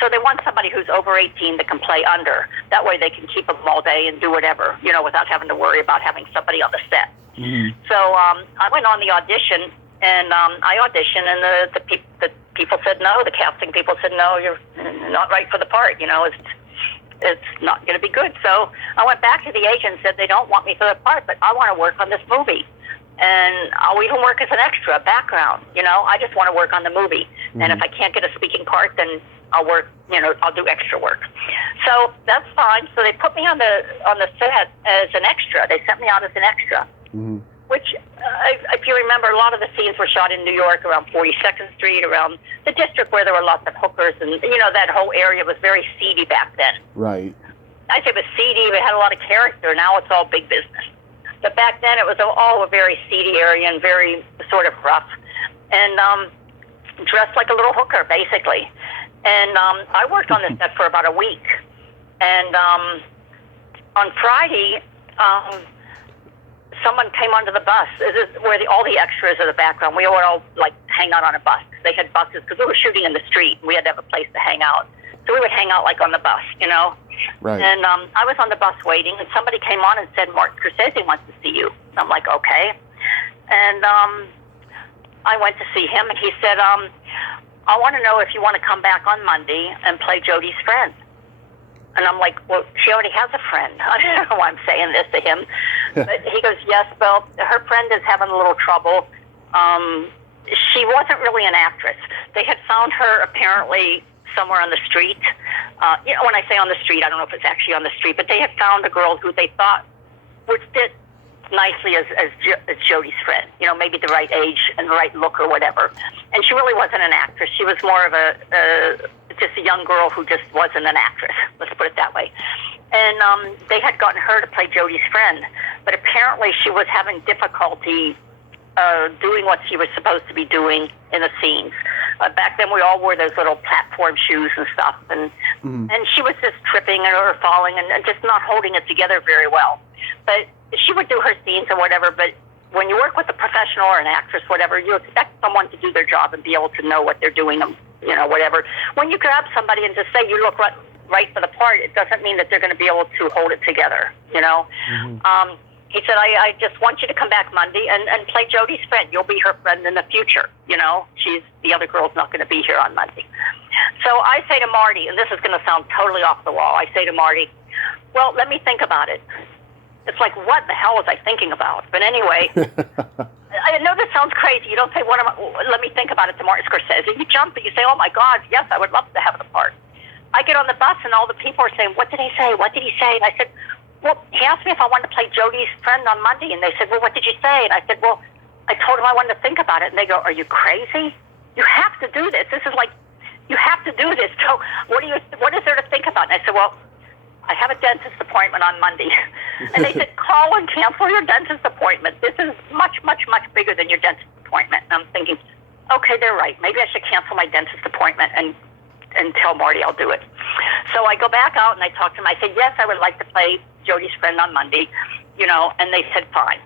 So they want somebody who's over 18 that can play under. That way they can keep them all day and do whatever, without having to worry about having somebody on the set. Mm-hmm. So I went on the audition, and I auditioned, and the people said no. The casting people said, no, you're not right for the part. It's not going to be good. So I went back to the agent and said, they don't want me for the part, but I want to work on this movie. And I'll even work as an extra, background. I just want to work on the movie. Mm-hmm. And if I can't get a speaking part, then I'll work, I'll do extra work. So that's fine. So they put me on the set as an extra. They sent me out as an extra. Mm-hmm. Which, if you remember, a lot of the scenes were shot in New York, around 42nd Street, around the district where there were lots of hookers, and that whole area was very seedy back then. Right. I say it was seedy, but it had a lot of character. Now it's all big business. But back then it was all a very seedy area and very sort of rough, and dressed like a little hooker, basically. And I worked on the set for about a week. And on Friday, someone came onto the bus. This is where all the extras are the background. We would all hang out on a bus. They had buses because we were shooting in the street. And we had to have a place to hang out. So we would hang out on the bus, Right. And I was on the bus waiting, and somebody came on and said, Martin Scorsese wants to see you. And I'm like, okay. And I went to see him, and he said, I want to know if you want to come back on Monday and play Jodie's friend. And I'm like, well, she already has a friend. I don't know why I'm saying this to him. But he goes, yes, well, her friend is having a little trouble. She wasn't really an actress. They had found her apparently somewhere on the street. When I say on the street, I don't know if it's actually on the street, but they had found a girl who they thought would fit nicely as Jodie's friend, maybe the right age and the right look or whatever. And she really wasn't an actress. She was more of just a young girl who just wasn't an actress. Let's put it that way. And they had gotten her to play Jodie's friend, but apparently she was having difficulty doing what she was supposed to be doing in the scenes. Back then, we all wore those little platform shoes and stuff, and she was just tripping or falling and just not holding it together very well. But she would do her scenes or whatever, but when you work with a professional or an actress, whatever, you expect someone to do their job and be able to know what they're doing, whatever. When you grab somebody and just say you look right for the part, it doesn't mean that they're going to be able to hold it together, Mm-hmm. He said, I just want you to come back Monday and play Jodie's friend. You'll be her friend in the future. The other girl's not going to be here on Monday. So I say to Marty, and this is going to sound totally off the wall, I say to Marty, well, let me think about it. It's like, what the hell was I thinking about? But anyway, I know this sounds crazy. You don't say, let me think about it to Martin Scorsese. You jump and you say, oh my God, yes, I would love to have the part. I get on the bus and all the people are saying, what did he say? What did he say? And I said, well, he asked me if I wanted to play Jodie's friend on Monday, and they said, well, what did you say? And I said, well, I told him I wanted to think about it. And they go, are you crazy? You have to do this. This is you have to do this. So what is there to think about? And I said, well, I have a dentist appointment on Monday. And they said, call and cancel your dentist appointment. This is much, much, much bigger than your dentist appointment. And I'm thinking, okay, they're right. Maybe I should cancel my dentist appointment and tell Marty I'll do it. So I go back out and I talk to him. I said, yes, I would like to play Jodie's friend on Monday, and they said, fine.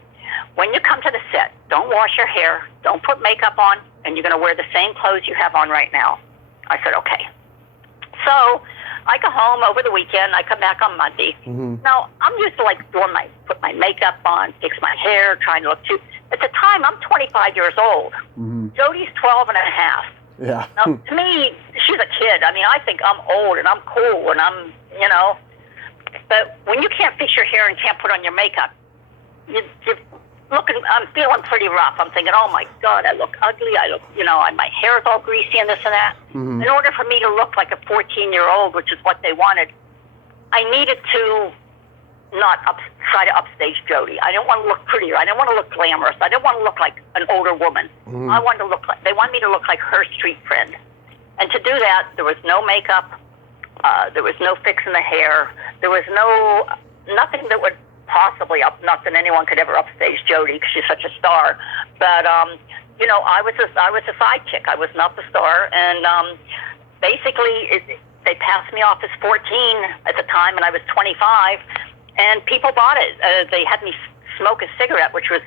When you come to the set, don't wash your hair, don't put makeup on, and you're going to wear the same clothes you have on right now. I said, okay. So I go home over the weekend. I come back on Monday. Mm-hmm. Now, I'm used to put my makeup on, fix my hair, trying to look cute. At the time, I'm 25 years old. Mm-hmm. Jodie's 12 and a half. Yeah. Now, to me, she's a kid. I mean, I think I'm old and I'm cool and I'm, But when you can't fix your hair and can't put on your makeup, you're looking. I'm feeling pretty rough. I'm thinking, oh my God, I look ugly. I look, my hair is all greasy and this and that. Mm-hmm. In order for me to look like a 14-year-old, which is what they wanted, I needed to not try to upstage Jodie. I didn't want to look prettier. I didn't want to look glamorous. I didn't want to look like an older woman. Mm-hmm. I wanted to look like. They wanted me to look like her street friend, and to do that, there was no makeup. There was no fixing the hair. There was nothing that would possibly not that anyone could ever upstage Jodie because she's such a star. But I was a side chick. I was not the star, and basically they passed me off as 14 at the time, and I was 25, and people bought it. They had me smoke a cigarette, which was,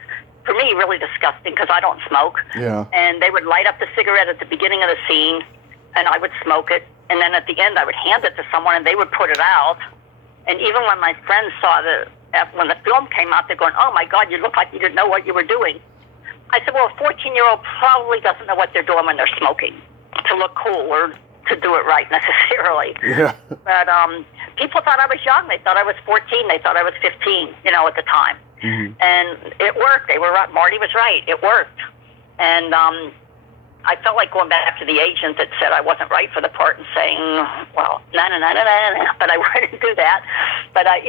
for me, really disgusting because I don't smoke. Yeah. And they would light up the cigarette at the beginning of the scene, and I would smoke it, and then at the end I would hand it to someone, and they would put it out. And even when my friends saw when the film came out, they're going, "Oh my God, you look like you didn't know what you were doing." I said, "Well, a 14-year-old probably doesn't know what they're doing when they're smoking to look cool or to do it right necessarily." Yeah. But people thought I was young. They thought I was 14. They thought I was 15, at the time. Mm-hmm. And it worked. They were right. Marty was right. It worked. And I felt like going back to the agent that said I wasn't right for the part and saying, well, but I wouldn't do that. But, I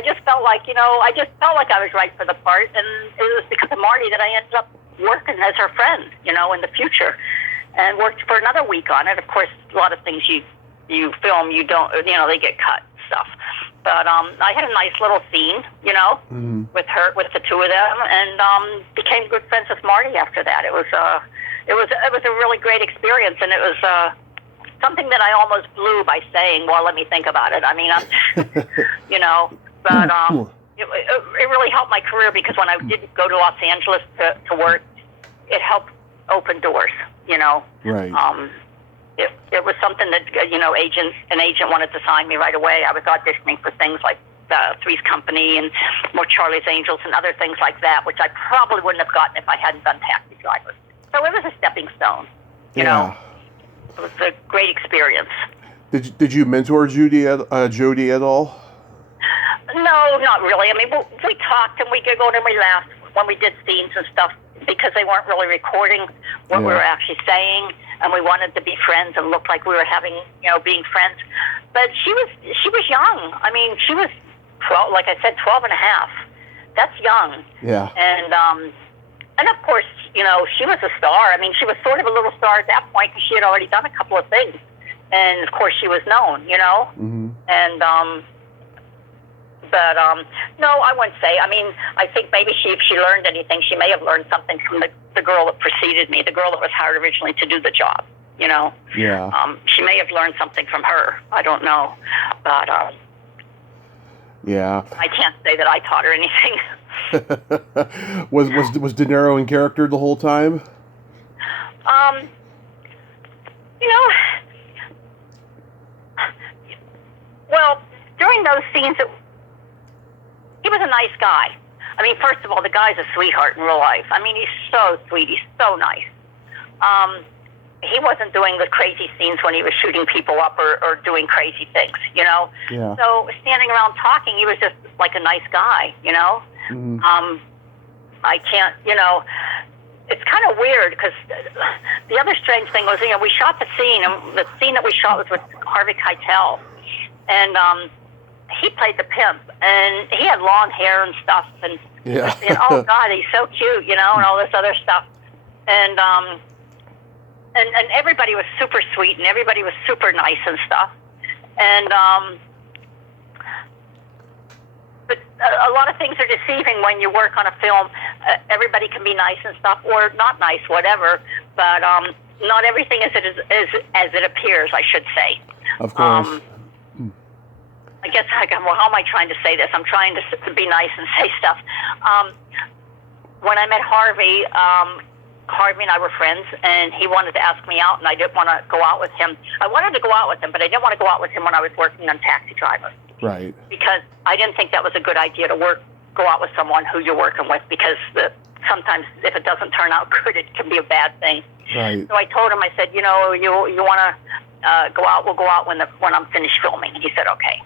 just felt like, I was right for the part, and it was because of Marty that I ended up working as her friend, in the future, and worked for another week on it. Of course, a lot of things you film, you don't, they get cut and stuff. But I had a nice little scene, Mm-hmm. with the two of them, and became good friends with Marty after that. It was a really great experience, and it was something that I almost blew by saying, "Well, let me think about it." I mean, but it really helped my career because when I did go to Los Angeles to work, it helped open doors. Right. It was something that an agent wanted to sign me right away. I was auditioning for things like Three's Company and more Charlie's Angels and other things like that, which I probably wouldn't have gotten if I hadn't done Taxi Driver. So it was a stepping stone. You know, it was a great experience. Did you mentor Jody at all? No, not really. I mean, we talked and we giggled and we laughed when we did scenes and stuff because they weren't really recording what we were actually saying, and we wanted to be friends and look like we were having, being friends. But she was young. I mean, she was 12, like I said, 12 and a half. That's young. Yeah. And of course, she was a star. I mean, she was sort of a little star at that point because she had already done a couple of things. And, of course, she was known, Mm-hmm. And, but, no, I wouldn't say. I mean, I think maybe if she learned anything, she may have learned something from the girl that preceded me, the girl that was hired originally to do the job, Yeah. She may have learned something from her. I don't know. But, yeah. I can't say that I taught her anything. was De Niro in character the whole time? Well, during those scenes, he was a nice guy. I mean, first of all, the guy's a sweetheart in real life. I mean, he's so sweet. He's so nice. He wasn't doing the crazy scenes when he was shooting people up or doing crazy things, Yeah. So standing around talking, he was just like a nice guy, Mm-hmm. I can't, it's kind of weird because the other strange thing was, we shot the scene, and the scene that we shot was with Harvey Keitel, and he played the pimp, and he had long hair and stuff, and oh God, he's so cute, and all this other stuff, and everybody was super sweet, and everybody was super nice and stuff, and but a lot of things are deceiving when you work on a film. Everybody can be nice and stuff, or not nice, whatever. But not everything as it appears, I should say. Of course. I guess well, how am I trying to say this? I'm trying to be nice and say stuff. When I met Harvey, Harvey and I were friends, and he wanted to ask me out, and I didn't want to go out with him. I wanted to go out with him, but I didn't want to go out with him when I was working on Taxi Driver. Right. Because I didn't think that was a good idea to go out with someone who you're working with, because sometimes if it doesn't turn out good, it can be a bad thing. Right. So I told him, I said, you want to go out? We'll go out when I'm finished filming. And he said, okay.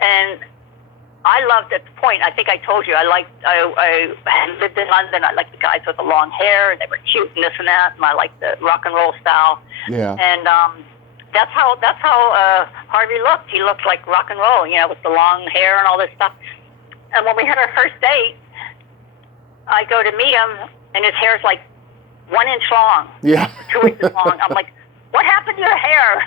And I loved at the point, I think I told you, I lived in London. I liked the guys with the long hair, and they were cute and this and that, and I liked the rock and roll style. Yeah. And that's how Harvey looked. He looked like rock and roll, with the long hair and all this stuff. And when we had our first date, I go to meet him, and his hair's like 1 inch long. Yeah. 2 inches long. I'm like, what happened to your hair?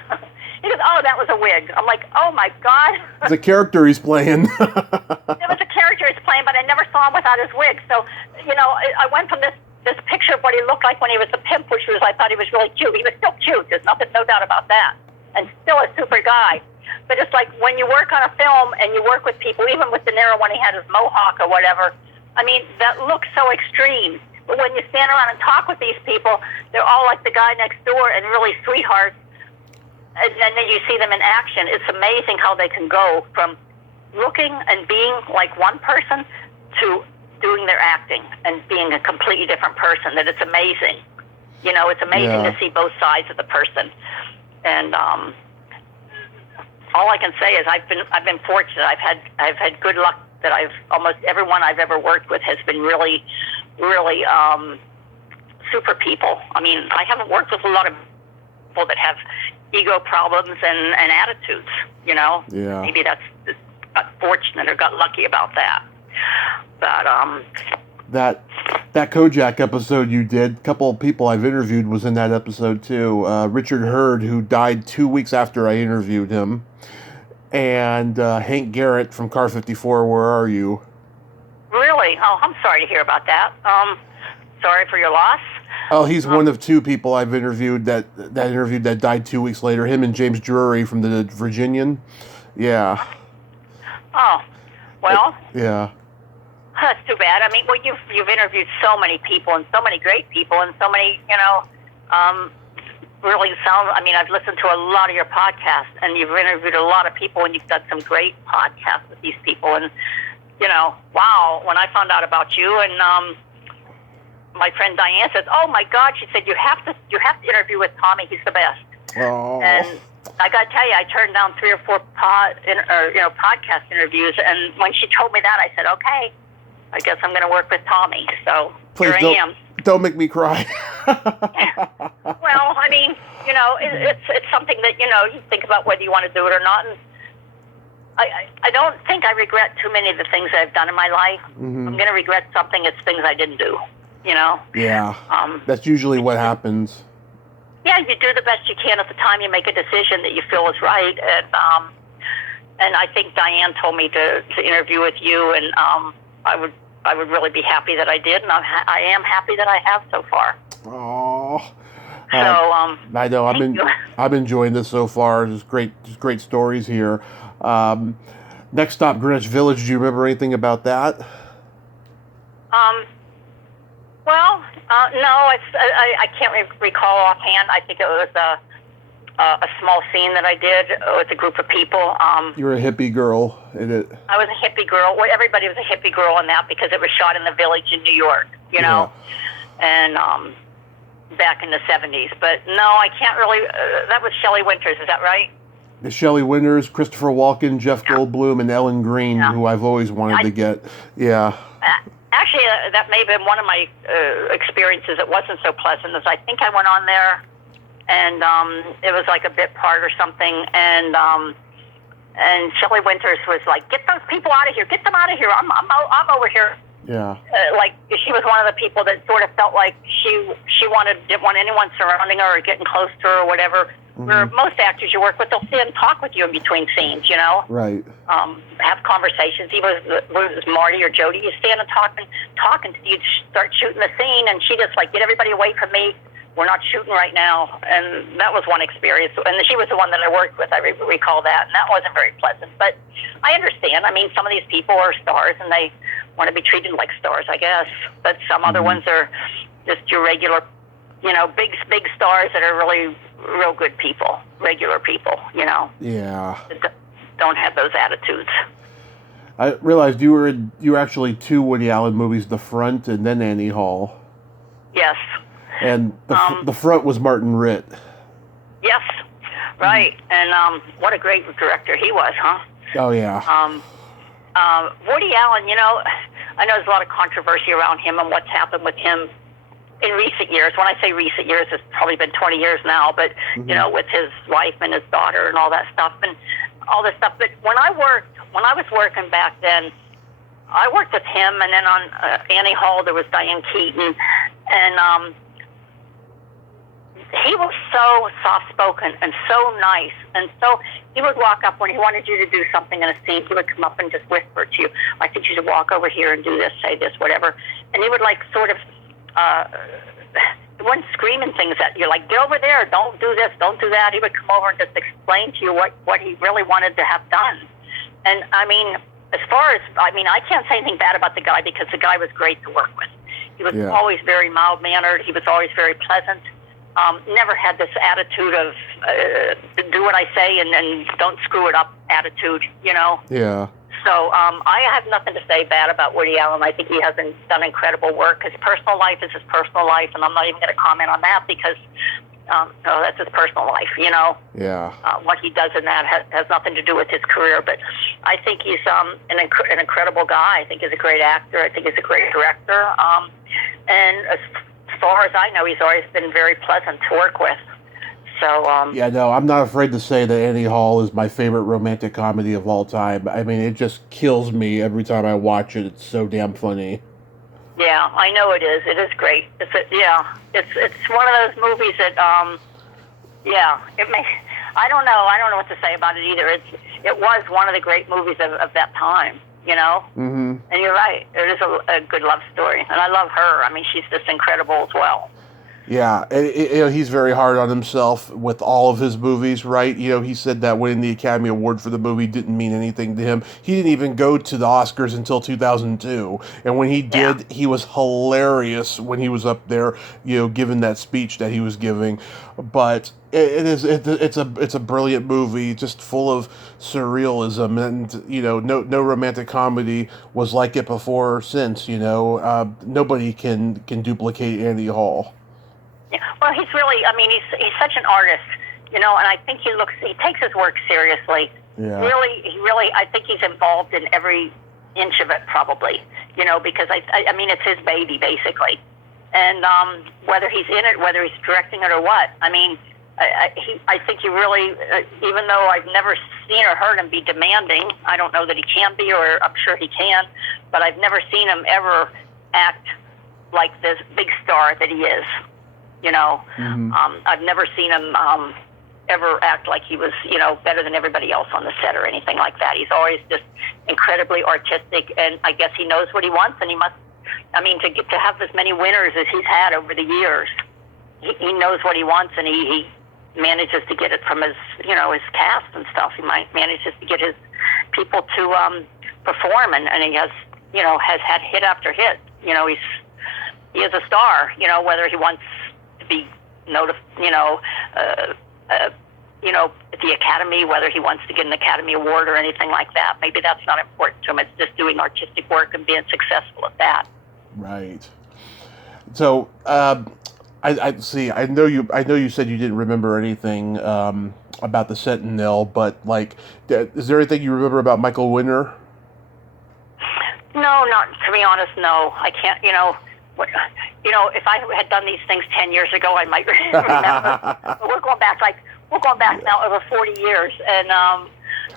He goes, oh, that was a wig. I'm like, oh my God. It's a character he's playing. It was a character he's playing, but I never saw him without his wig. So, I went from this this picture of what he looked like when he was a pimp, which was, I thought he was really cute. He was still cute. There's no doubt about that. And still a super guy. But it's like when you work on a film and you work with people, even with De Niro when he had his mohawk or whatever, I mean, that looks so extreme. But when you stand around and talk with these people, they're all like the guy next door and really sweethearts. And then you see them in action. It's amazing how they can go from looking and being like one person to doing their acting and being a completely different person. That it's amazing. You know, it's amazing to see both sides of the person. And all I can say is I've been fortunate. I've had good luck that almost everyone I've ever worked with has been really super people. I mean, I haven't worked with a lot of people that have ego problems and attitudes, you know. Yeah. Maybe got fortunate or got lucky about that. But that Kojak episode you did, a couple of people I've interviewed was in that episode too. Richard Hurd, who died 2 weeks after I interviewed him, and Hank Garrett from Car 54, Where Are You? Really? Oh, I'm sorry to hear about that. Sorry for your loss. Oh, he's one of two people I've interviewed that died 2 weeks later. Him and James Drury from the Virginian. Yeah. Oh, well. Yeah. That's too bad. I mean, well, you've interviewed so many people and so many great people and so many, you know, really sound. I mean, I've listened to a lot of your podcasts and you've interviewed a lot of people and you've done some great podcasts with these people. And you know, wow. When I found out about you and my friend Diane said, "Oh my God," she said, "You have to interview with Tommy. He's the best." Oh. And I got to tell you, I turned down 3 or 4 podcast interviews, and when she told me that, I said, "Okay, I guess I'm going to work with Tommy." So Please here I am. Don't make me cry. Well, I mean, you know, it's something that, you know, you think about whether you want to do it or not. And I don't think I regret too many of the things I've done in my life. Mm-hmm. I'm going to regret something. It's things I didn't do. You know. Yeah. That's usually what happens. Yeah, you do the best you can at the time. You make a decision that you feel is right, and I think Diane told me to interview with you, and I would really be happy that I did, and I am happy that I have so far. Oh. So I know I'm enjoying this so far. There's great stories here. Next stop, Greenwich Village. Do you remember anything about that? Well, no, I can't recall offhand. I think it was a small scene that I did with a group of people. You were a hippie girl in it. I was a hippie girl. Well, everybody was a hippie girl in that because it was shot in the Village in New York, you know, and back in the 70s. But no, I can't really. That was Shelley Winters, is that right? Shelley Winters, Christopher Walken, Jeff Goldblum, and Ellen Greene, who I've always wanted to get. Yeah. Actually, that may have been one of my experiences that wasn't so pleasant. As I think I went on there, and it was like a bit part or something, and Shelley Winters was like, "Get those people out of here! Get them out of here! I'm over here." Yeah. Like she was one of the people that sort of felt like she didn't want anyone surrounding her or getting close to her or whatever. Mm-hmm. Where most actors you work with, they'll sit and talk with you in between scenes, you know? Right. Have conversations. Even with Marty or Jody, you stand and talk until you start shooting the scene, and she just like, "Get everybody away from me. We're not shooting right now." And that was one experience. And she was the one that I worked with. I recall that, and that wasn't very pleasant. But I understand. I mean, some of these people are stars, and they want to be treated like stars, I guess. But some other ones are just your regular, you know, big stars that are really real good people, regular people, you know. Yeah. Don't have those attitudes. I realized you were actually 2 Woody Allen movies, The Front and then Annie Hall. Yes. And the Front was Martin Ritt. Yes, right. And what a great director he was, huh? Oh, yeah. Woody Allen, you know, I know there's a lot of controversy around him and what's happened with him in recent years. When I say recent years, it's probably been 20 years now, but, you know, with his wife and his daughter and all that stuff and all this stuff. But when I was working back then, I worked with him, and then on Annie Hall, there was Diane Keaton, and he was so soft-spoken and so nice, and so he would walk up when he wanted you to do something in a scene. He would come up and just whisper to you, "I think you should walk over here and do this, say this, whatever." And he would like sort of he wouldn't screaming things at you like, get over there, don't do this, don't do that. He would come over and just explain to you what he really wanted to have done. And I mean, I can't say anything bad about the guy because the guy was great to work with. He was always very mild-mannered. He was always very pleasant. Never had this attitude of do what I say and don't screw it up attitude, you know? Yeah. So I have nothing to say bad about Woody Allen. I think he has done incredible work. His personal life is his personal life, and I'm not even going to comment on that because that's his personal life, you know? Yeah. What he does in that has nothing to do with his career. But I think he's an incredible guy. I think he's a great actor. I think he's a great director. And as far as I know, he's always been very pleasant to work with. So, yeah, no, I'm not afraid to say that Annie Hall is my favorite romantic comedy of all time. I mean, it just kills me every time I watch it. It's so damn funny. Yeah, I know it is. It is great. It's one of those movies that, it may. I don't know what to say about it either. It was one of the great movies of that time, you know. Mm-hmm. And you're right. It is a good love story, and I love her. I mean, she's just incredible as well. Yeah, he's very hard on himself with all of his movies, right? You know, he said that winning the Academy Award for the movie didn't mean anything to him. He didn't even go to the Oscars until 2002, and when he did, he was hilarious when he was up there, you know, giving that speech that he was giving. But it's a brilliant movie, just full of surrealism, and you know, no romantic comedy was like it before or since. You know, nobody can duplicate Annie Hall. Well, he's really, he's such an artist, you know, and I think he takes his work seriously. Yeah. Really, I think he's involved in every inch of it probably, you know, because I mean, it's his baby basically. And whether he's in it, whether he's directing it or what, I mean, I think he really, even though I've never seen or heard him be demanding, I don't know that he can be, or I'm sure he can, but I've never seen him ever act like this big star that he is. You know, I've never seen him ever act like he was, you know, better than everybody else on the set or anything like that. He's always just incredibly artistic, and I guess he knows what he wants, and he must. I mean, to have as many winners as he's had over the years, he knows what he wants, and he manages to get it from his, you know, his cast and stuff. He manages to get his people to perform, and he has had hit after hit. You know, he is a star. You know, whether he wants be at the Academy, whether he wants to get an Academy Award or anything like that. Maybe that's not important to him. It's just doing artistic work and being successful at that. Right. So, I see. I know you said you didn't remember anything about the Sentinel, but like, is there anything you remember about Michael Winner? No, not to be honest. No, I can't. If I had done these things 10 years ago, I might remember. But we're going back now over 40 years, and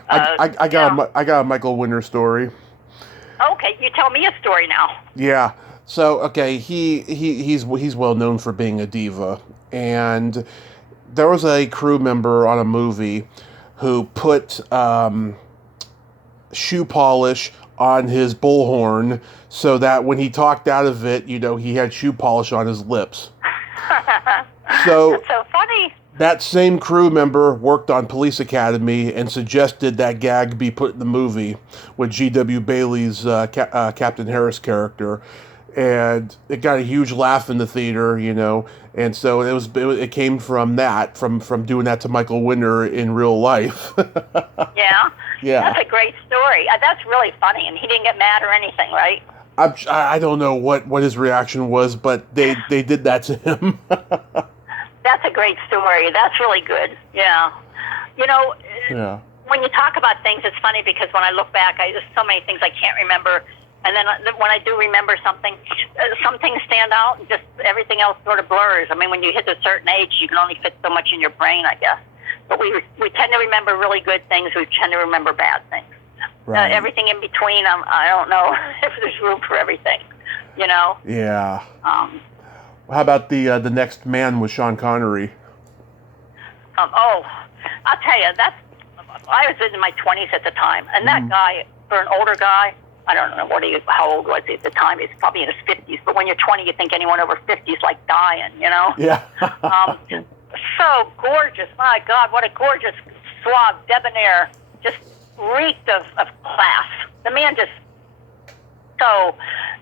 I got a Michael Winner story. Okay, you tell me a story now. Yeah. So okay, he's well known for being a diva, and there was a crew member on a movie who put shoe polish on his bullhorn so that when he talked out of it, you know, he had shoe polish on his lips. So that's so funny. That same crew member worked on Police Academy and suggested that gag be put in the movie with G.W. Bailey's Captain Harris character. And it got a huge laugh in the theater, you know, and so it came from that, from doing that to Michael Winner in real life. Yeah? Yeah. That's a great story. That's really funny, and he didn't get mad or anything, right? I don't know what his reaction was, but they did that to him. That's a great story. That's really good. Yeah. You know, when you talk about things, it's funny because when I look back, there's so many things I can't remember. And then when I do remember something, some things stand out and just everything else sort of blurs. I mean, when you hit a certain age, you can only fit so much in your brain, I guess. But we tend to remember really good things. We tend to remember bad things. Right. Everything in between, I don't know if there's room for everything, you know? Yeah. How about the Next Man with Sean Connery? I'll tell you, I was in my 20s at the time, and that guy, for an older guy, I don't know how old was he at the time. He's probably in his 50s. But when you're 20, you think anyone over 50 is like dying, you know? Yeah. So gorgeous. My God, what a gorgeous, suave, debonair, just reeked of class. The man just so,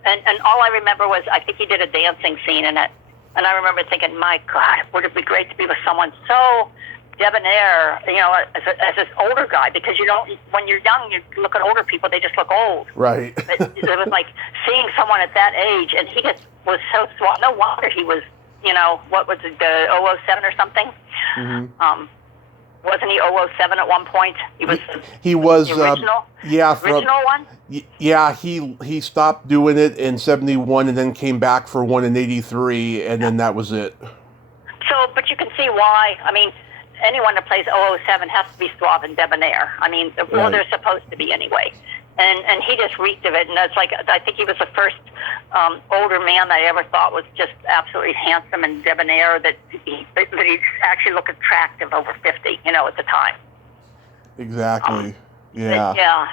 and all I remember was, I think he did a dancing scene in it. And I remember thinking, my God, would it be great to be with someone so debonair, you know, as this older guy, because you don't, when you're young, you look at older people, they just look old. Right. But it was like seeing someone at that age, and he just was so suave. No wonder he was, you know, what was it, the 007 or something? Mm-hmm. Wasn't he 007 at one point? He was the original? Original one? Yeah, he stopped doing it in 71 and then came back for one in 83, and then that was it. So, but you can see why. I mean, anyone that plays 007 has to be suave and debonair. I mean, well, they're supposed to be anyway. And he just reeked of it. And it's like, I think he was the first older man that I ever thought was just absolutely handsome and debonair, that he actually looked attractive over 50, you know, at the time. Exactly. Yeah. Yeah.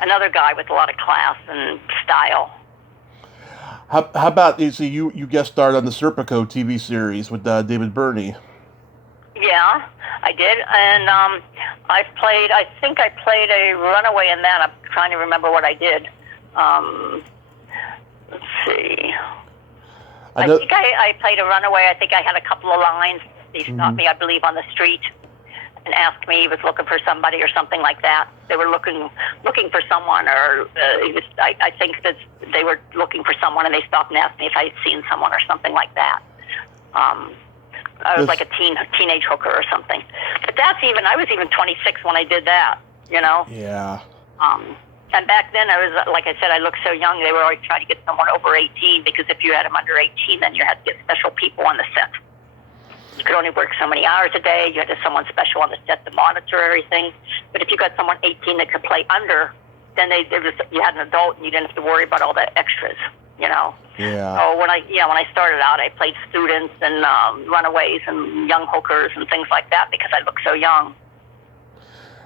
Another guy with a lot of class and style. How about, you guest starred on the Serpico TV series with David Burney? Yeah, I did, and I think I played a runaway in that. I'm trying to remember what I did. Let's see. I think I played a runaway. I think I had a couple of lines. He stopped me, I believe, on the street and asked me, he was looking for somebody or something like that. They were looking for someone, or I think that they were looking for someone, and they stopped and asked me if I had seen someone or something like that. I was like a teenage hooker or something. But I was even 26 when I did that, you know? Yeah. And back then, I was, like I said, I looked so young, they were always trying to get someone over 18, because if you had them under 18, then you had to get special people on the set. You could only work so many hours a day. You had to have someone special on the set to monitor everything. But if you got someone 18 that could play under, then you had an adult, and you didn't have to worry about all the extras, you know? Yeah. So when I started out, I played students and runaways and young hookers and things like that, because I looked so young.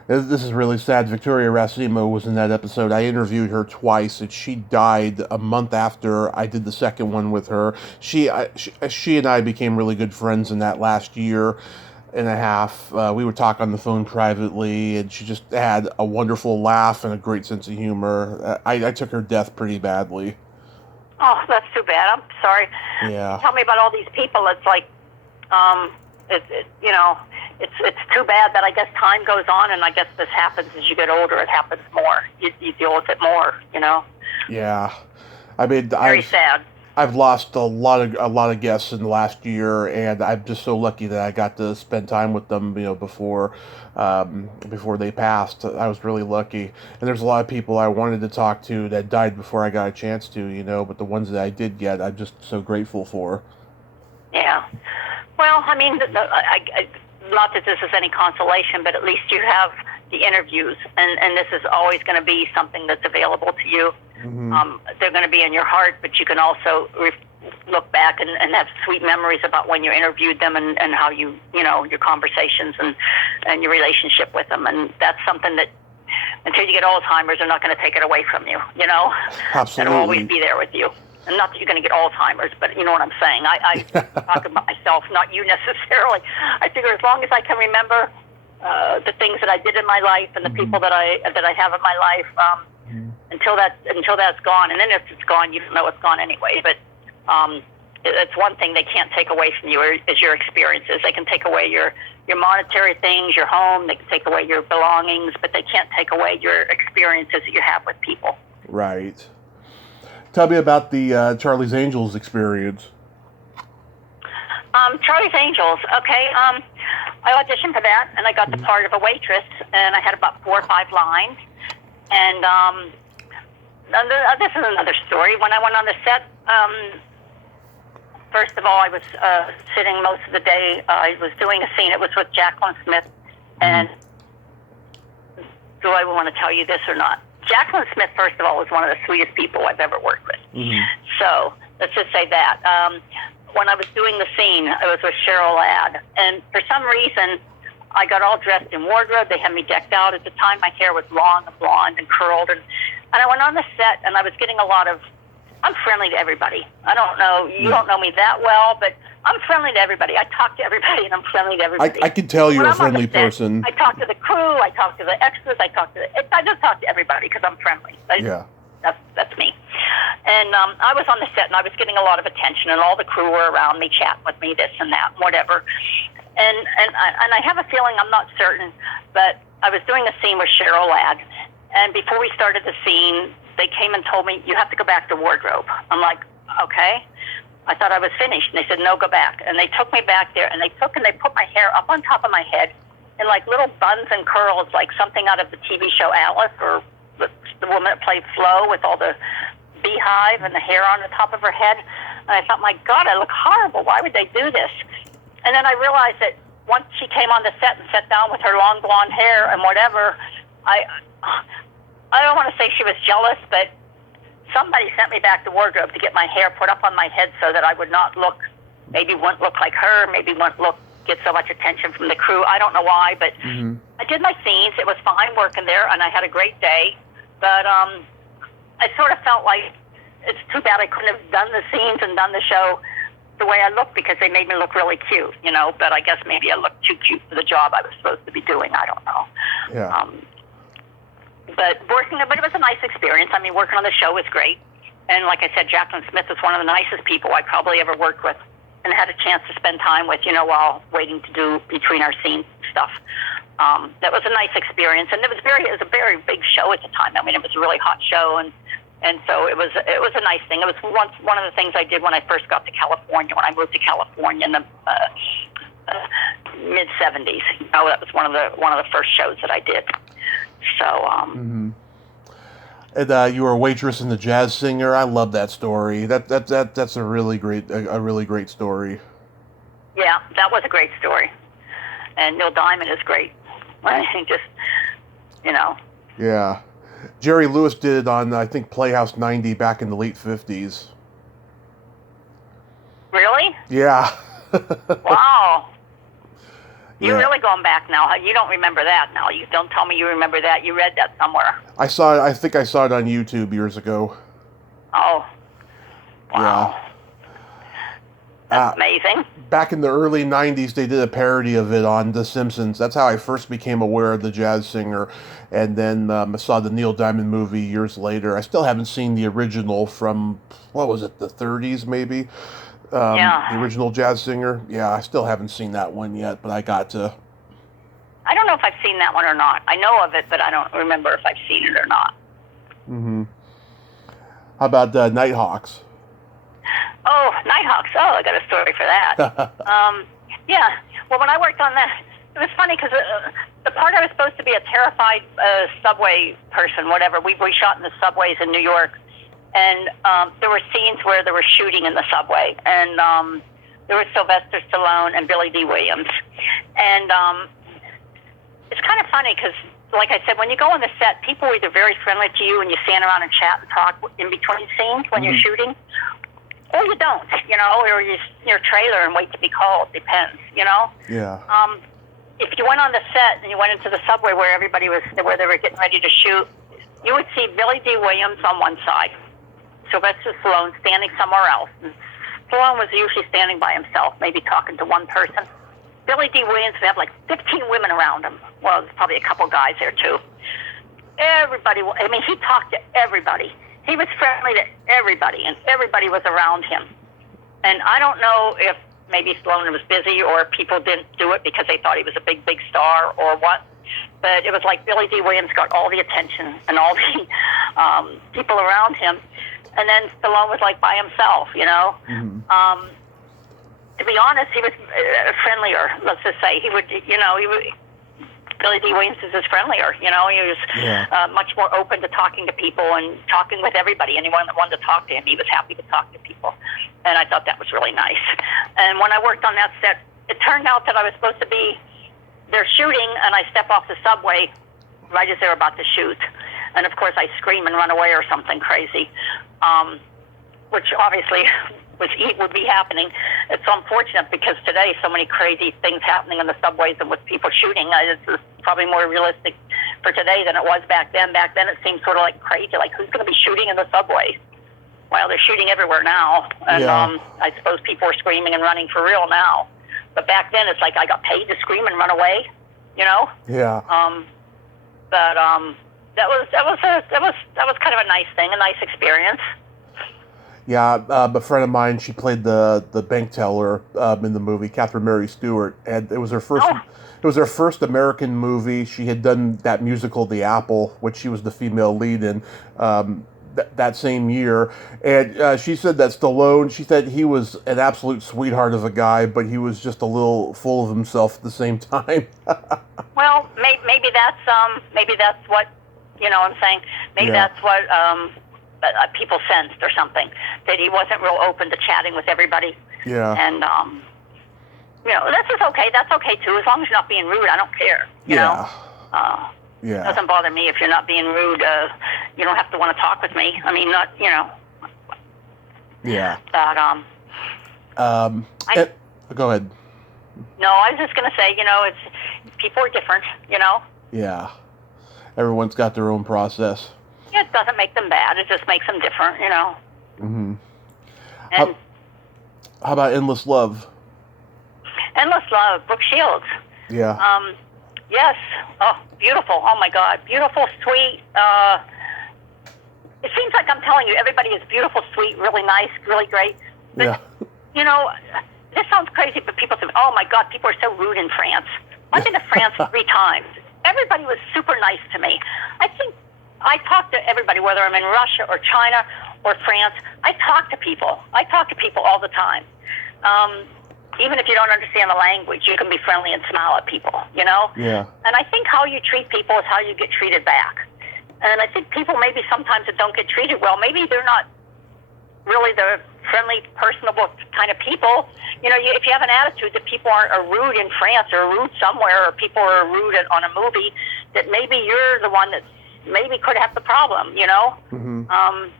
This is really sad. Victoria Racimo was in that episode. I interviewed her twice, and she died a month after I did the second one with her. She and I became really good friends in that last year and a half. We would talk on the phone privately, and she just had a wonderful laugh and a great sense of humor. I took her death pretty badly. Oh, that's too bad. I'm sorry. Yeah. Tell me about all these people. It's like, it's too bad that I guess time goes on, and I guess this happens as you get older. It happens more. You deal with it more, you know. Yeah. I mean, very sad. I've lost a lot of guests in the last year, and I'm just so lucky that I got to spend time with them, you know, before they passed. I was really lucky. And there's a lot of people I wanted to talk to that died before I got a chance to, you know, but the ones that I did get, I'm just so grateful for. Yeah. Well, I mean, not that this is any consolation, but at least you have the interviews, and this is always going to be something that's available to you. Mm-hmm. They're going to be in your heart, but you can also look back and have sweet memories about when you interviewed them, and how your conversations and your relationship with them. And that's something that, until you get Alzheimer's, they're not going to take it away from you, you know? Absolutely. It'll always be there with you. And not that you're going to get Alzheimer's, but you know what I'm saying. I talk about myself, not you necessarily. I figure as long as I can remember the things that I did in my life and the people that I have in my life, until that's gone. And then if it's gone, you don't know it's gone anyway. But it's one thing they can't take away from you is your experiences. They can take away your monetary things, your home. They can take away your belongings, but they can't take away your experiences that you have with people. Right. Tell me about the Charlie's Angels experience. Charlie's Angels, okay. I auditioned for that, and I got the part of a waitress, and I had about 4 or 5 lines. And this is another story. When I went on the set, first of all, I was sitting most of the day. I was doing a scene. It was with Jacqueline Smith. And do I want to tell you this or not? Jacqueline Smith, first of all, was one of the sweetest people I've ever worked with. Mm-hmm. So let's just say that. When I was doing the scene, it was with Cheryl Ladd. And for some reason, I got all dressed in wardrobe. They had me decked out. At the time, my hair was long and blonde and curled. And And I went on the set, and I was getting a lot of, I'm friendly to everybody. I don't know, you don't know me that well, but I'm friendly to everybody. I talk to everybody, and I'm friendly to everybody. I can tell you're when a friendly person. I talk to the crew, I talk to the extras, I just talk to everybody because I'm friendly. That's me. And I was on the set, and I was getting a lot of attention, and all the crew were around me, chatting with me, this and that, whatever. And I have a feeling, I'm not certain, but I was doing a scene with Cheryl Ladd, and before we started the scene, they came and told me, you have to go back to wardrobe. I'm like, okay. I thought I was finished, and they said, no, go back. And they took me back there, and they put my hair up on top of my head in like little buns and curls, like something out of the TV show Alice, or the woman that played Flo with all the beehive and the hair on the top of her head. And I thought, my God, I look horrible. Why would they do this? And then I realized that once she came on the set and sat down with her long blonde hair and whatever, I don't want to say she was jealous, but somebody sent me back to wardrobe to get my hair put up on my head so that I would not look, maybe wouldn't look like her, maybe wouldn't get so much attention from the crew. I don't know why, but I did my scenes. It was fine working there, and I had a great day. But I sort of felt like it's too bad I couldn't have done the scenes and done the show the way I looked, because they made me look really cute, you know. But I guess maybe I looked too cute for the job I was supposed to be doing. I don't know. Yeah. But it was a nice experience. I mean, working on the show was great. And like I said, Jacqueline Smith is one of the nicest people I probably ever worked with and had a chance to spend time with, you know, while waiting to do between our scene stuff. That was a nice experience. And it was a very big show at the time. I mean, it was a really hot show, and so it was a nice thing. It was one of the things I did when I first got to California, when I moved to California in the mid-'70s. You know, that was one of the first shows that I did. So, And you were a waitress in The Jazz Singer. I love that story. That's a really great story. Yeah, that was a great story. And Neil Diamond is great. He just, you know. Yeah. Jerry Lewis did it on, I think, Playhouse 90 back in the late 50s. Really? Yeah. Wow. You're Yeah. really going back now. You don't remember that now. You don't tell me you remember that. You read that somewhere. I think I saw it on YouTube years ago. Oh. Wow. Yeah. That's amazing. Back in the early 90s, they did a parody of it on The Simpsons. That's how I first became aware of The Jazz Singer. And then I saw the Neil Diamond movie years later. I still haven't seen the original from, what was it, the 30s maybe? Yeah. The original Jazz Singer. Yeah, I still haven't seen that one yet, but I got to. I don't know if I've seen that one or not. I know of it, but I don't remember if I've seen it or not. How about Nighthawks? Oh, Nighthawks. Oh, I got a story for that. Yeah. Well, when I worked on that, it was funny because the part I was supposed to be a terrified subway person, whatever. We shot in the subways in New York, and there were scenes where there was shooting in the subway, and there was Sylvester Stallone and Billy D. Williams, and it's kind of funny because, like I said, when you go on the set, people are either very friendly to you and you stand around and chat and talk in between scenes when you're shooting, or you don't, you know, or you your trailer and wait to be called. Depends, you know. Yeah. If you went on the set and you went into the subway where everybody was, where they were getting ready to shoot, you would see Billy D. Williams on one side, Sylvester Stallone standing somewhere else. And Stallone was usually standing by himself, maybe talking to one person. Billy D. Williams would have like 15 women around him. Well, there's probably a couple guys there too. Everybody, I mean, he talked to everybody. He was friendly to everybody, and everybody was around him. And I don't know if maybe Stallone was busy or people didn't do it because they thought he was a big, big star or what. But it was like Billy D. Williams got all the attention and all the people around him. And then Stallone was like by himself, you know. To be honest, he was friendlier, let's just say. He would, you know, Billy D. Williams is friendlier, you know. He was much more open to talking to people and talking with everybody. Anyone that wanted to talk to him, he was happy to talk to people. And I thought that was really nice. And when I worked on that set, it turned out that I was supposed to be there shooting, and I step off the subway right as they were about to shoot. And, of course, I scream and run away or something crazy, which obviously would be happening. It's unfortunate because today so many crazy things happening in the subways and with people shooting. This is probably more realistic for today than it was back then. Back then it seemed sort of like crazy, like who's going to be shooting in the subway? Well, they're shooting everywhere now, and I suppose people are screaming and running for real now. But back then it's like I got paid to scream and run away, you know? Yeah. But that was kind of a nice thing, a nice experience. Yeah, a friend of mine, she played the bank teller in the movie, Catherine Mary Stewart, and it was her first. Oh. It was her first American movie. She had done that musical, The Apple, which she was the female lead in that same year. And she said that Stallone, she said he was an absolute sweetheart of a guy, but he was just a little full of himself at the same time. Well, maybe that's what, you know what I'm saying? Maybe that's what people sensed or something, that he wasn't real open to chatting with everybody. Yeah. And, you know, this is okay. That's okay, too. As long as you're not being rude, I don't care. You know? It doesn't bother me if you're not being rude. You don't have to want to talk with me. I mean, not, you know. Yeah. But, go ahead. No, I was just going to say, you know, people are different, you know? Yeah. Everyone's got their own process. It doesn't make them bad. It just makes them different, you know? Mm-hmm. And how about Endless Love? Endless Love, Brooke Shields. Yeah. Yes. Oh, beautiful. Oh, my God. Beautiful, sweet. It seems like I'm telling you, everybody is beautiful, sweet, really nice, really great. But, you know, this sounds crazy, but people say, oh, my God, people are so rude in France. I've been to France 3 times. Everybody was super nice to me. I think I talk to everybody, whether I'm in Russia or China or France. I talk to people. I talk to people all the time. Even if you don't understand the language, you can be friendly and smile at people, you know? Yeah. And I think how you treat people is how you get treated back. And I think people maybe sometimes that don't get treated well, maybe they're not really the friendly, personable kind of people. You know, if you have an attitude that people are rude in France or rude somewhere, or people are rude on a movie, that maybe you're the one that maybe could have the problem, you know? Mm-hmm.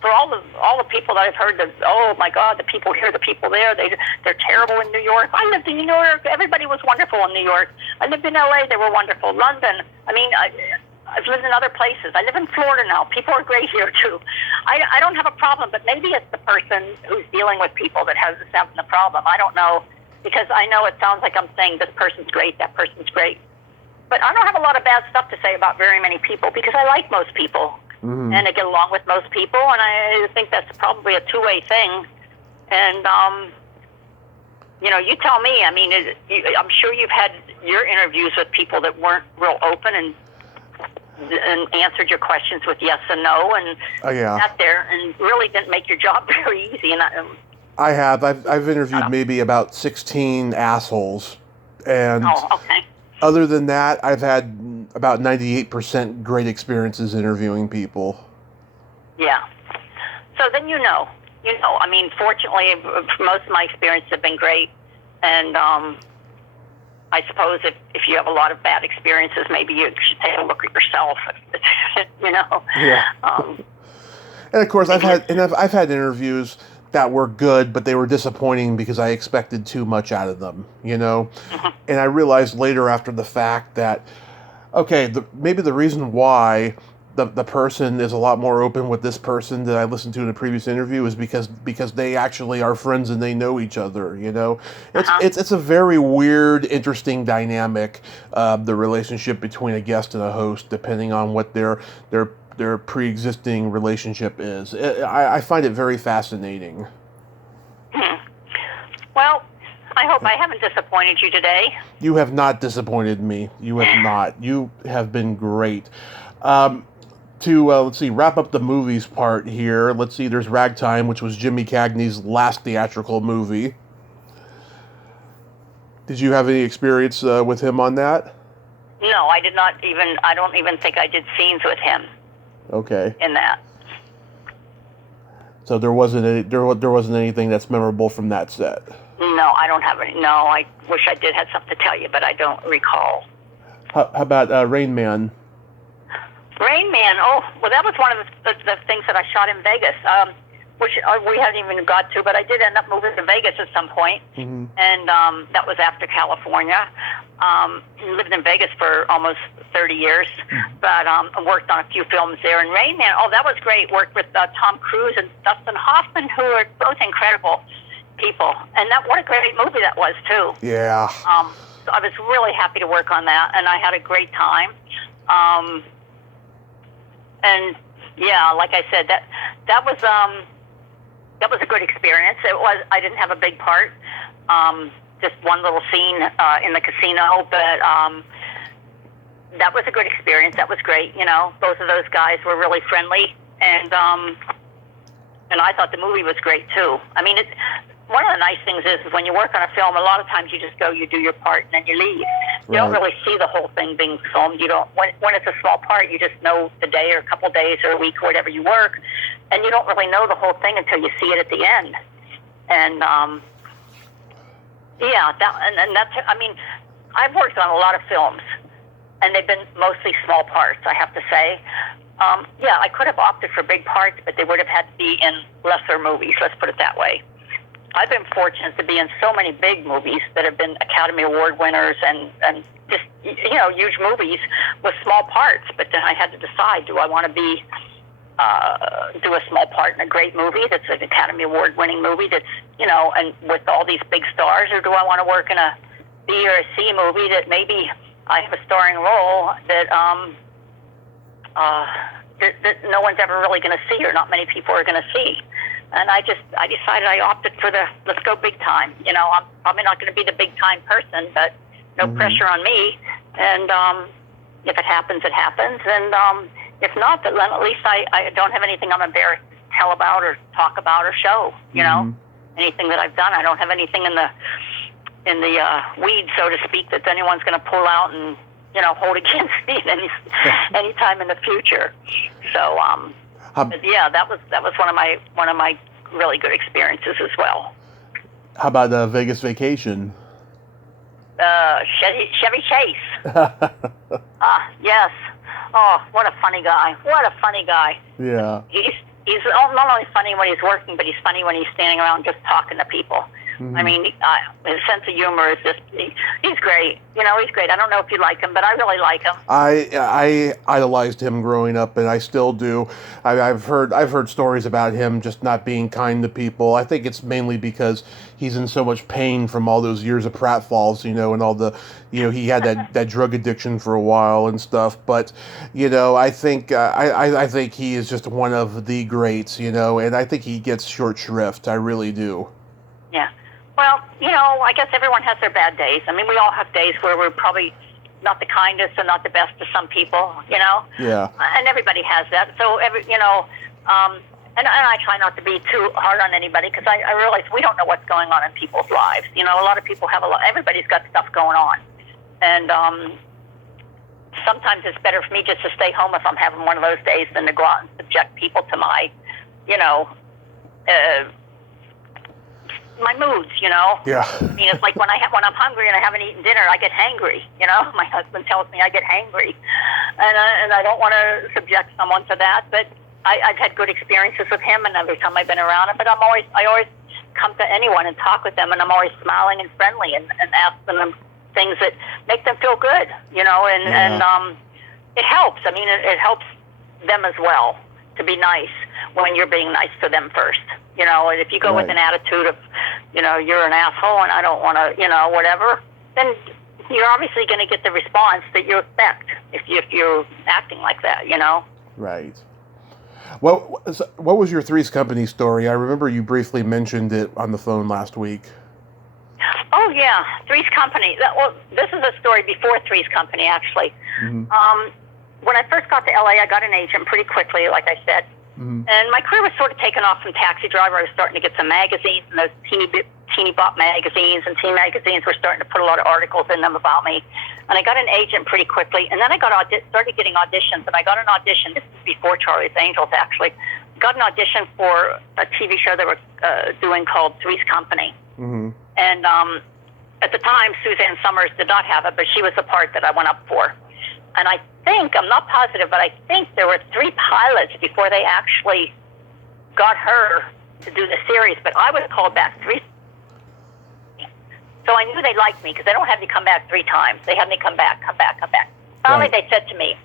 For all the people that I've heard that, oh my God, the people here, the people there, they're terrible in New York. I lived in New York. Everybody was wonderful in New York. I lived in LA. They were wonderful. London. I mean, I've lived in other places. I live in Florida now. People are great here too. I don't have a problem, but maybe it's the person who's dealing with people that has having the problem. I don't know, because I know it sounds like I'm saying this person's great, that person's great. But I don't have a lot of bad stuff to say about very many people, because I like most people. Mm-hmm. And I get along with most people, and I think that's probably a two-way thing. And, you know, you tell me. I mean, I'm sure you've had your interviews with people that weren't real open and answered your questions with yes and no, and sat there and really didn't make your job very easy. And I have. I've interviewed maybe about 16 assholes, and other than that, I've had about 98% great experiences interviewing people. Yeah. So then you know. I mean, fortunately, most of my experiences have been great, and I suppose if you have a lot of bad experiences, maybe you should take a look at yourself. You know. Yeah. And of course, I've had interviews that were good, but they were disappointing because I expected too much out of them, you know? Mm-hmm. And I realized later after the fact that, okay, maybe the reason why the person is a lot more open with this person that I listened to in a previous interview is because they actually are friends and they know each other, you know? It's a very weird, interesting dynamic, the relationship between a guest and a host, depending on what their pre-existing relationship is. I find it very fascinating. Well, I hope I haven't disappointed you today. You have not disappointed me. You have not. You have been great. Let's see, wrap up the movies part here. Let's see, there's Ragtime, which was Jimmy Cagney's last theatrical movie. Did you have any experience with him on that? No, I did not even. I don't even think I did scenes with him. Okay. In that. So there wasn't anything that's memorable from that set. No, I don't have any. No, I wish I did have something to tell you, but I don't recall. How about Rain Man? Rain Man. Oh, well, that was one of the things that I shot in Vegas. which we haven't even got to, but I did end up moving to Vegas at some point, Mm-hmm. and that was after California. Lived in Vegas for almost 30 years, but I worked on a few films there. And Rain Man, that was great. Worked with Tom Cruise and Dustin Hoffman, who are both incredible people. And what a great movie that was, too. Yeah. So I was really happy to work on that, and I had a great time. And yeah, like I said, that was a good experience. I didn't have a big part, just one little scene in the casino, but that was a good experience. That was great. Both of those guys were really friendly, and I thought the movie was great too. I mean, one of the nice things is when you work on a film, a lot of times you just go, you do your part, and then you leave. You don't really see the whole thing being filmed. You don't. When it's a small part, you just know the day or a couple days or a week or whatever you work, and you don't really know the whole thing until you see it at the end. And yeah, that's. I mean, I've worked on a lot of films, and they've been mostly small parts, I have to say. Yeah, I could have opted for big parts, but they would have had to be in lesser movies. Let's put it that way. I've been fortunate to be in so many big movies that have been Academy Award winners and just, huge movies with small parts. But then I had to decide, do I want to do a small part in a great movie that's an Academy Award winning movie that's, and with all these big stars, or do I want to work in a B or a C movie that maybe I have a starring role that no one's ever really going to see, or not many people are going to see. And I decided I opted for let's go big time. I'm probably not going to be the big time person, but no pressure on me. And if it happens, it happens. And if not, then at least I don't have anything I'm embarrassed to tell about or talk about or show. Anything that I've done, I don't have anything in the weeds, so to speak, that anyone's going to pull out and hold against me any time in the future. So. But yeah, that was one of my really good experiences as well. How about Vegas Vacation? Chevy Chase. Yes. Oh, what a funny guy! What a funny guy. Yeah. He's not only funny when he's working, but he's funny when he's standing around just talking to people. Mm-hmm. I mean, his sense of humor is he's great. He's great. I don't know if you like him, but I really like him. I idolized him growing up, and I still do. I've heard stories about him just not being kind to people. I think it's mainly because he's in so much pain from all those years of pratfalls, and all the, he had that drug addiction for a while and stuff. But, I think I think he is just one of the greats, and I think he gets short shrift. I really do. Yeah. Well, I guess everyone has their bad days. I mean, we all have days where we're probably not the kindest and not the best to some people, Yeah. And everybody has that. So, and I try not to be too hard on anybody, because I realize we don't know what's going on in people's lives. A lot of people everybody's got stuff going on. And sometimes it's better for me just to stay home if I'm having one of those days than to go out and subject people to my, my moods, Yeah. I mean, it's like when I'm hungry and I haven't eaten dinner, I get hangry. My husband tells me I get hangry, and I don't want to subject someone to that. But I've had good experiences with him, and every time I've been around him. But I always come to anyone and talk with them, and I'm always smiling and friendly and asking them things that make them feel good, and it helps. I mean, it helps them as well to be nice when you're being nice to them first. And if you go with an attitude of, you're an asshole and I don't want to, whatever, then you're obviously going to get the response that you expect if you're acting like that, Right. Well, what was your Three's Company story? I remember you briefly mentioned it on the phone last week. Oh, yeah. Three's Company. Well, this is a story before Three's Company, actually. Mm-hmm. When I first got to L.A., I got an agent pretty quickly, like I said. Mm-hmm. And my career was sort of taken off from taxi driver. I was starting to get some magazines, and those teeny bop magazines and teen magazines were starting to put a lot of articles in them about me. And I got an agent pretty quickly. And then I started getting auditions, and I got an audition. This is before Charlie's Angels, actually. Got an audition for a TV show they were doing called Three's Company. Mm-hmm. And at the time, Suzanne Summers did not have it, but she was the part that I went up for. And I'm not positive, but I think there were 3 pilots before they actually got her to do the series, but I was called back 3. So I knew they liked me because they don't have me come back 3 times. They have me come back. Finally, Right. they said to me,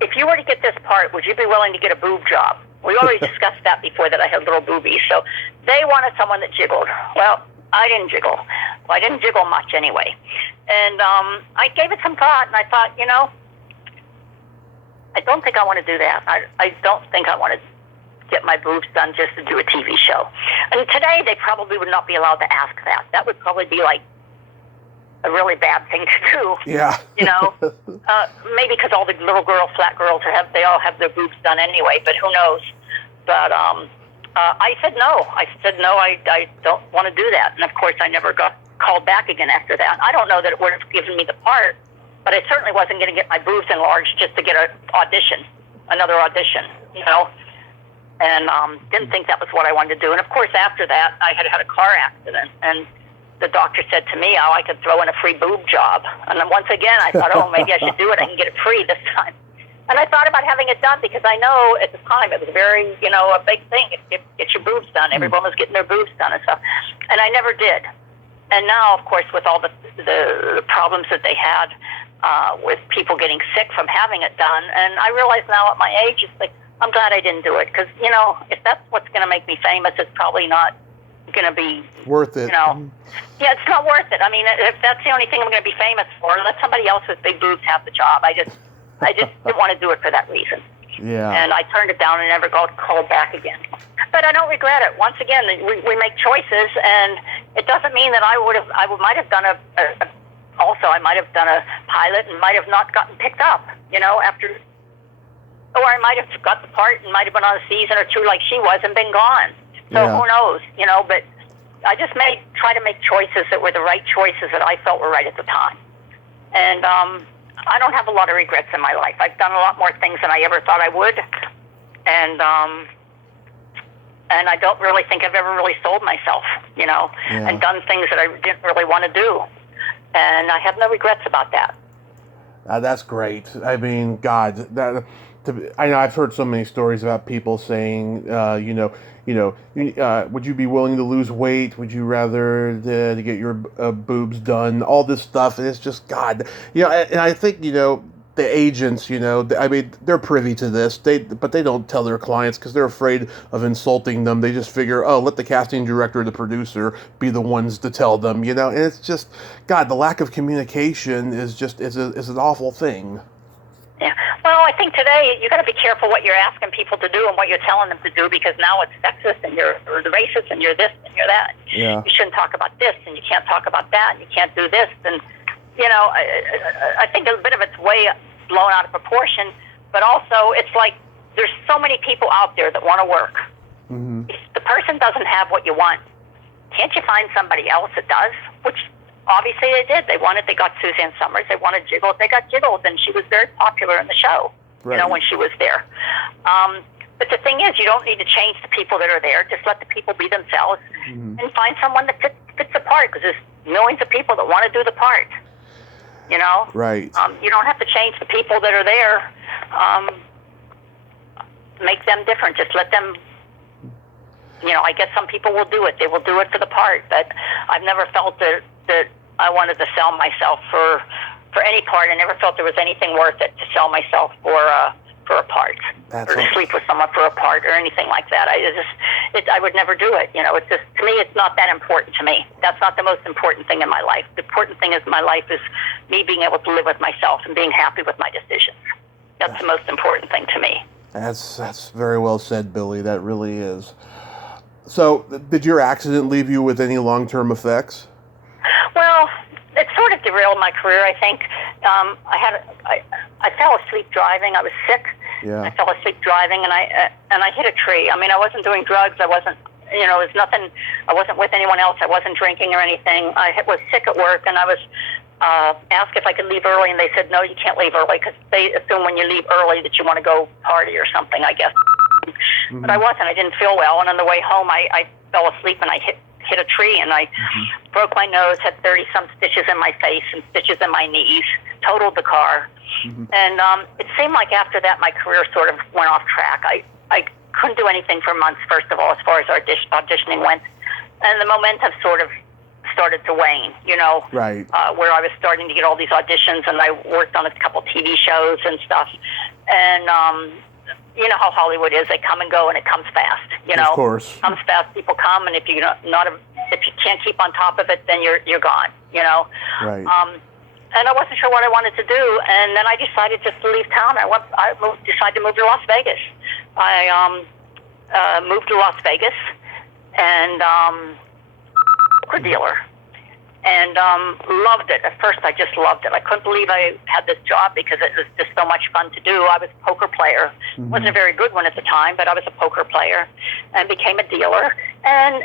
if you were to get this part, would you be willing to get a boob job? We already discussed that before, that I had little boobies. So they wanted someone that jiggled. Well, I didn't jiggle. Well, I didn't jiggle much anyway. And I gave it some thought, and I thought, I don't think I want to do that. I don't think I want to get my boobs done just to do a TV show. And today, they probably would not be allowed to ask that. That would probably be like a really bad thing to do. Yeah. Maybe because all the little girls, flat girls, they all have their boobs done anyway, but who knows? But I said no. I don't want to do that. And of course, I never got called back again after that. I don't know that it would have given me the part, but I certainly wasn't going to get my boobs enlarged just to get another audition, And didn't think that was what I wanted to do. And of course, after that, I had a car accident, and the doctor said to me, I could throw in a free boob job. And then once again, I thought, maybe I should do it. I can get it free this time. And I thought about having it done because I know at the time it was very, a big thing. Get your boobs done. Everyone was getting their boobs done and stuff. And I never did. And now, of course, with all the problems that they had with people getting sick from having it done, and I realize now at my age, it's like, I'm glad I didn't do it because, if that's what's going to make me famous, it's probably not going to be worth it. Yeah, it's not worth it. I mean, if that's the only thing I'm going to be famous for, let somebody else with big boobs have the job. I just didn't want to do it for that reason. Yeah. And I turned it down and never got called back again. But I don't regret it. Once again, we make choices, and it doesn't mean that I might have done I might have done a pilot and might have not gotten picked up, after. Or I might have got the part and might have been on a season or 2 like she was and been gone. So who knows, but I just try to make choices that were the right choices that I felt were right at the time. And I don't have a lot of regrets in my life. I've done a lot more things than I ever thought I would. And I don't really think I've ever really sold myself, and done things that I didn't really want to do. And I have no regrets about that. That's great. I mean, God, I know I've heard so many stories about people saying, would you be willing to lose weight? Would you rather to get your boobs done? All this stuff, and it's just God. And I think the agents, I mean, they're privy to this. But they don't tell their clients because they're afraid of insulting them. They just figure, let the casting director or the producer be the ones to tell them. And it's just God. The lack of communication is an awful thing. Yeah. Well, I think today you got to be careful what you're asking people to do and what you're telling them to do, because now it's sexist and you're racist and you're this and you're that. Yeah. You shouldn't talk about this and you can't talk about that and you can't do this. And, I think a bit of it's way blown out of proportion, but also it's like there's so many people out there that want to work. Mm-hmm. If the person doesn't have what you want, can't you find somebody else that does? Which obviously they did. They got Suzanne Summers. They wanted Jiggles. They got Jiggles, and she was very popular in the show, right. When she was there. But the thing is, you don't need to change the people that are there. Just let the people be themselves and find someone that fits the part, because there's millions of people that want to do the part, Right. You don't have to change the people that are there. Make them different. Just let them... I guess some people will do it. They will do it for the part, but I've never felt that I wanted to sell myself for any part. I never felt there was anything worth it to sell myself for a part, or to sleep with someone for a part, or anything like that. I would never do it. It's just, to me, it's not that important to me. That's not the most important thing in my life. The important thing in my life is me being able to live with myself and being happy with my decisions. That's the most important thing to me. That's very well said, Billie. That really is. So, did your accident leave you with any long-term effects? Well, it sort of derailed my career, I think. I fell asleep driving. I was sick. Yeah. I fell asleep driving, and I hit a tree. I mean, I wasn't doing drugs. I wasn't, it was nothing. I wasn't with anyone else. I wasn't drinking or anything. I was sick at work, and I was asked if I could leave early, and they said, no, you can't leave early, because they assume when you leave early that you want to go party or something, I guess. Mm-hmm. But I wasn't. I didn't feel well, and on the way home, I fell asleep, and I hit a tree, and I broke my nose, had 30-some stitches in my face and stitches in my knees, totaled the car. And it seemed like after that my career sort of went off track. I couldn't do anything for months, first of all, as far as auditioning went. And the momentum sort of started to wane, Right. Where I was starting to get all these auditions, and I worked on a couple TV shows and stuff. And you know how Hollywood is; they come and go, and it comes fast. Of course. Comes fast. People come, and if you if you can't keep on top of it, then you're gone. Right. And I wasn't sure what I wanted to do, and then I decided just to leave town. Decided to move to Las Vegas. I moved to Las Vegas, and poker dealer, and loved it. At first, I just loved it. I couldn't believe I had this job because it was just so much fun to do. I was a poker player. Mm-hmm. Wasn't a very good one at the time, but I was a poker player, and became a dealer. And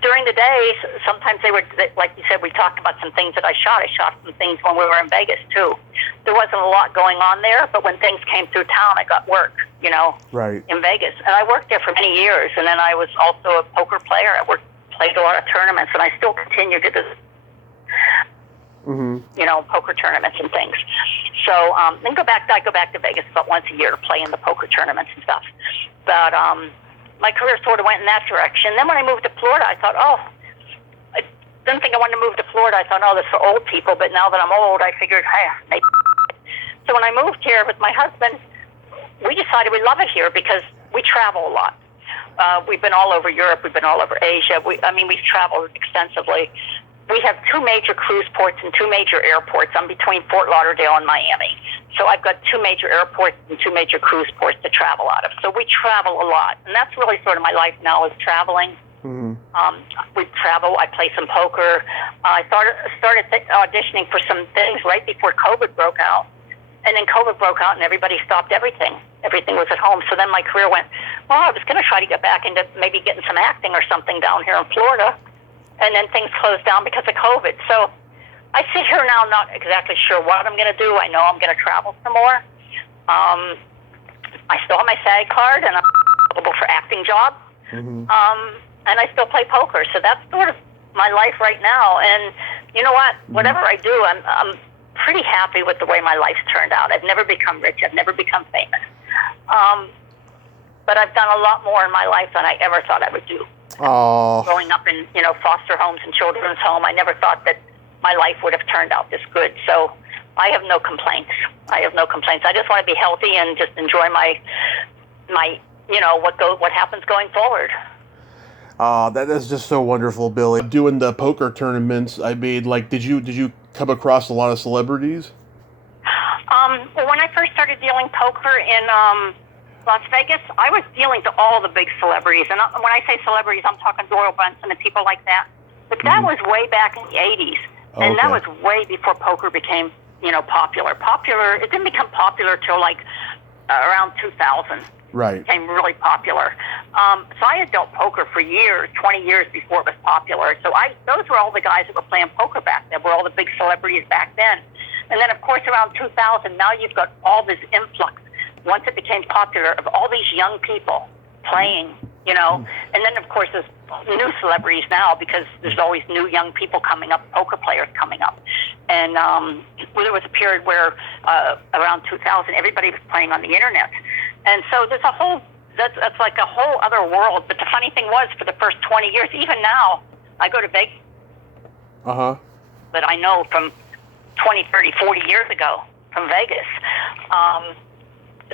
during the day, sometimes like you said, we talked about some things that I shot. I shot some things when we were in Vegas, too. There wasn't a lot going on there, but when things came through town, I got work, right. in Vegas. And I worked there for many years, and then I was also a poker player. I played a lot of tournaments, and I still continue to do, poker tournaments and things. So then I go back to Vegas about once a year to play in the poker tournaments and stuff. But my career sort of went in that direction. Then when I moved to Florida, I thought, I didn't think I wanted to move to Florida. I thought, that's for old people. But now that I'm old, I figured, hey, maybe. So when I moved here with my husband, we decided we love it here because we travel a lot. We've been all over Europe. We've been all over Asia. We've traveled extensively. We have 2 major cruise ports and 2 major airports. I'm between Fort Lauderdale and Miami. So I've got 2 major airports and 2 major cruise ports to travel out of. So we travel a lot. And that's really sort of my life now is traveling. Mm-hmm. We travel. I play some poker. I started auditioning for some things right before COVID broke out. And then COVID broke out and everybody stopped everything. Everything was at home. So then my career went, I was going to try to get back into maybe getting some acting or something down here in Florida. And then things closed down because of COVID. So I sit here now not exactly sure what I'm going to do. I know I'm going to travel some more. I still have my SAG card, and I'm eligible for acting jobs. Mm-hmm. And I still play poker. So that's sort of my life right now. And you know what? Mm-hmm. Whatever I do, I'm pretty happy with the way my life's turned out. I've never become rich. I've never become famous. But I've done a lot more in my life than I ever thought I would do. Oh. Growing up in, foster homes and children's home, I never thought that my life would have turned out this good. So I have no complaints. I just want to be healthy and just enjoy my what happens going forward. That is just so wonderful, Billy. Doing the poker tournaments, did you come across a lot of celebrities? Well, when I first started dealing poker in Las Vegas, I was dealing to all the big celebrities. And when I say celebrities, I'm talking Doyle Brunson and people like that. But that was way back in the 80s. And that was way before poker became, popular. It didn't become popular till around 2000. Right. It became really popular. So I had dealt poker for years, 20 years before it was popular. So those were all the guys that were playing poker back then, were all the big celebrities back then. And then, of course, around 2000, now you've got all this influx, once it became popular, of all these young people playing, And then, of course, there's new celebrities now because there's always new young people coming up, poker players coming up. And there was a period where around 2000, everybody was playing on the Internet. And so there's that's like a whole other world. But the funny thing was, for the first 20 years, even now, I go to Vegas. Uh-huh. That I know from 20, 30, 40 years ago from Vegas.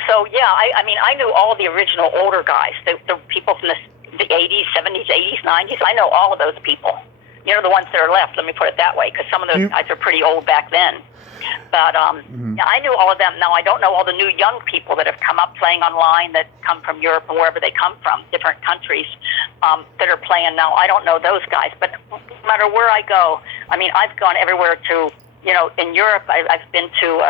So, yeah, I knew all the original older guys, the people from the 80s, 70s, 80s, 90s. I know all of those people. The ones that are left, let me put it that way, because some of those guys are pretty old back then. But yeah, I knew all of them. Now, I don't know all the new young people that have come up playing online that come from Europe and wherever they come from, different countries that are playing now. I don't know those guys. But no matter where I go, I've gone everywhere to, in Europe, I've been to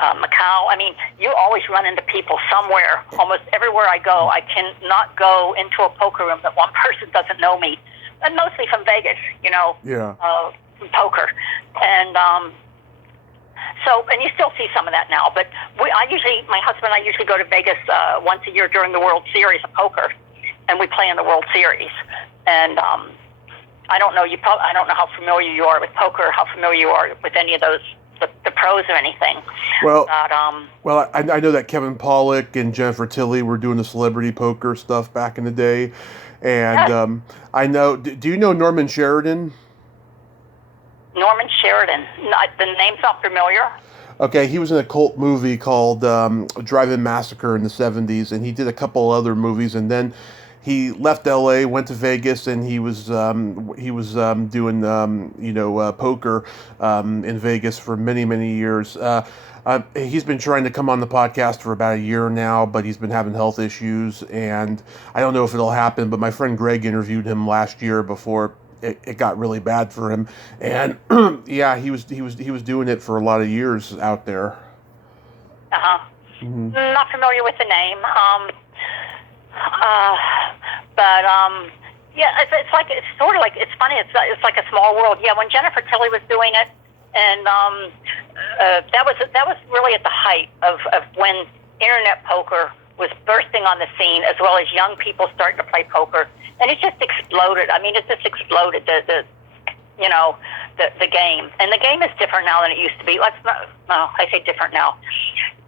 Macau. You always run into people somewhere. Almost everywhere I go, I cannot go into a poker room that one person doesn't know me. And mostly from Vegas, from poker. And and you still see some of that now. But my husband and I usually go to Vegas once a year during the World Series of poker, and we play in the World Series. And I don't know how familiar you are with poker, how familiar you are with any of those the pros or anything. Well, But well, I know that Kevin Pollak and Jennifer Tilly were doing the celebrity poker stuff back in the day, and yes, I know. Do you know Norman Sheridan? Norman Sheridan. The name's not familiar. Okay, he was in a cult movie called Drive-In Massacre in the '70s, and he did a couple other movies, and then he left L.A., went to Vegas, and he was doing poker in Vegas for many years. He's been trying to come on the podcast for about a year now, but he's been having health issues, and I don't know if it'll happen. But my friend Greg interviewed him last year before it got really bad for him, and yeah, he was doing it for a lot of years out there. Mm-hmm. Not familiar with the name. Yeah, it's sort of like, it's funny. It's like a small world. Yeah, when Jennifer Tilly was doing it, and that was really at the height of when internet poker was bursting on the scene, as well as young people starting to play poker, and it just exploded. I mean, it just exploded the game, and the game is different now than it used to be. I say different now.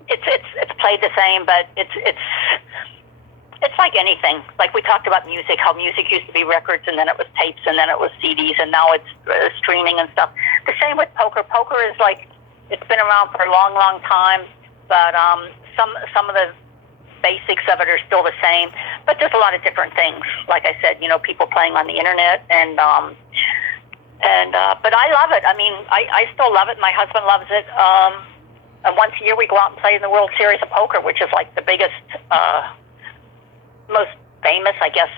It's played the same, but it's like anything. Like we talked about music, how music used to be records, and then it was tapes, and then it was CDs, and now it's streaming and stuff. The same with poker. Poker is like, it's been around for a long time, but some of the basics of it are still the same, but there's a lot of different things. Like I said, people playing on the internet, and but I love it. I mean, I still love it. My husband loves it. And once a year we go out and play in the World Series of Poker, which is like the biggest, most famous, I guess,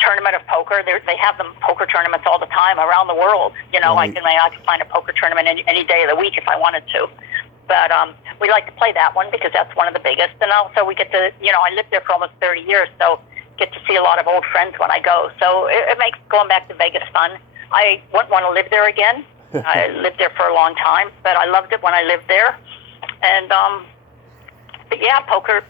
tournament of poker. They have them poker tournaments all the time around the world. Right. I can find a poker tournament any day of the week if I wanted to. But we like to play that one because that's one of the biggest. And also we get to, I lived there for almost 30 years, so get to see a lot of old friends when I go. So it makes going back to Vegas fun. I wouldn't want to live there again. I lived there for a long time, but I loved it when I lived there. And but yeah, poker's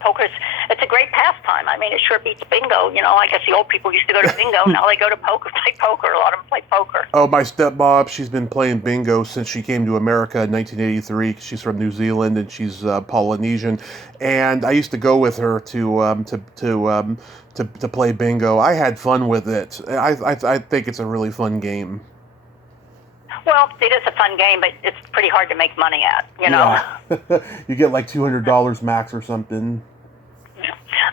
it's a great pastime. I mean, it sure beats bingo. I guess the old people used to go to bingo. Now they go to poker, play poker. A lot of them play poker. Oh, my stepmom, she's been playing bingo since she came to America in 1983. She's from New Zealand and she's Polynesian. And I used to go with her to play bingo. I had fun with it. I think it's a really fun game. Well, it is a fun game, but it's pretty hard to make money at, Yeah. You get like $200 max or something.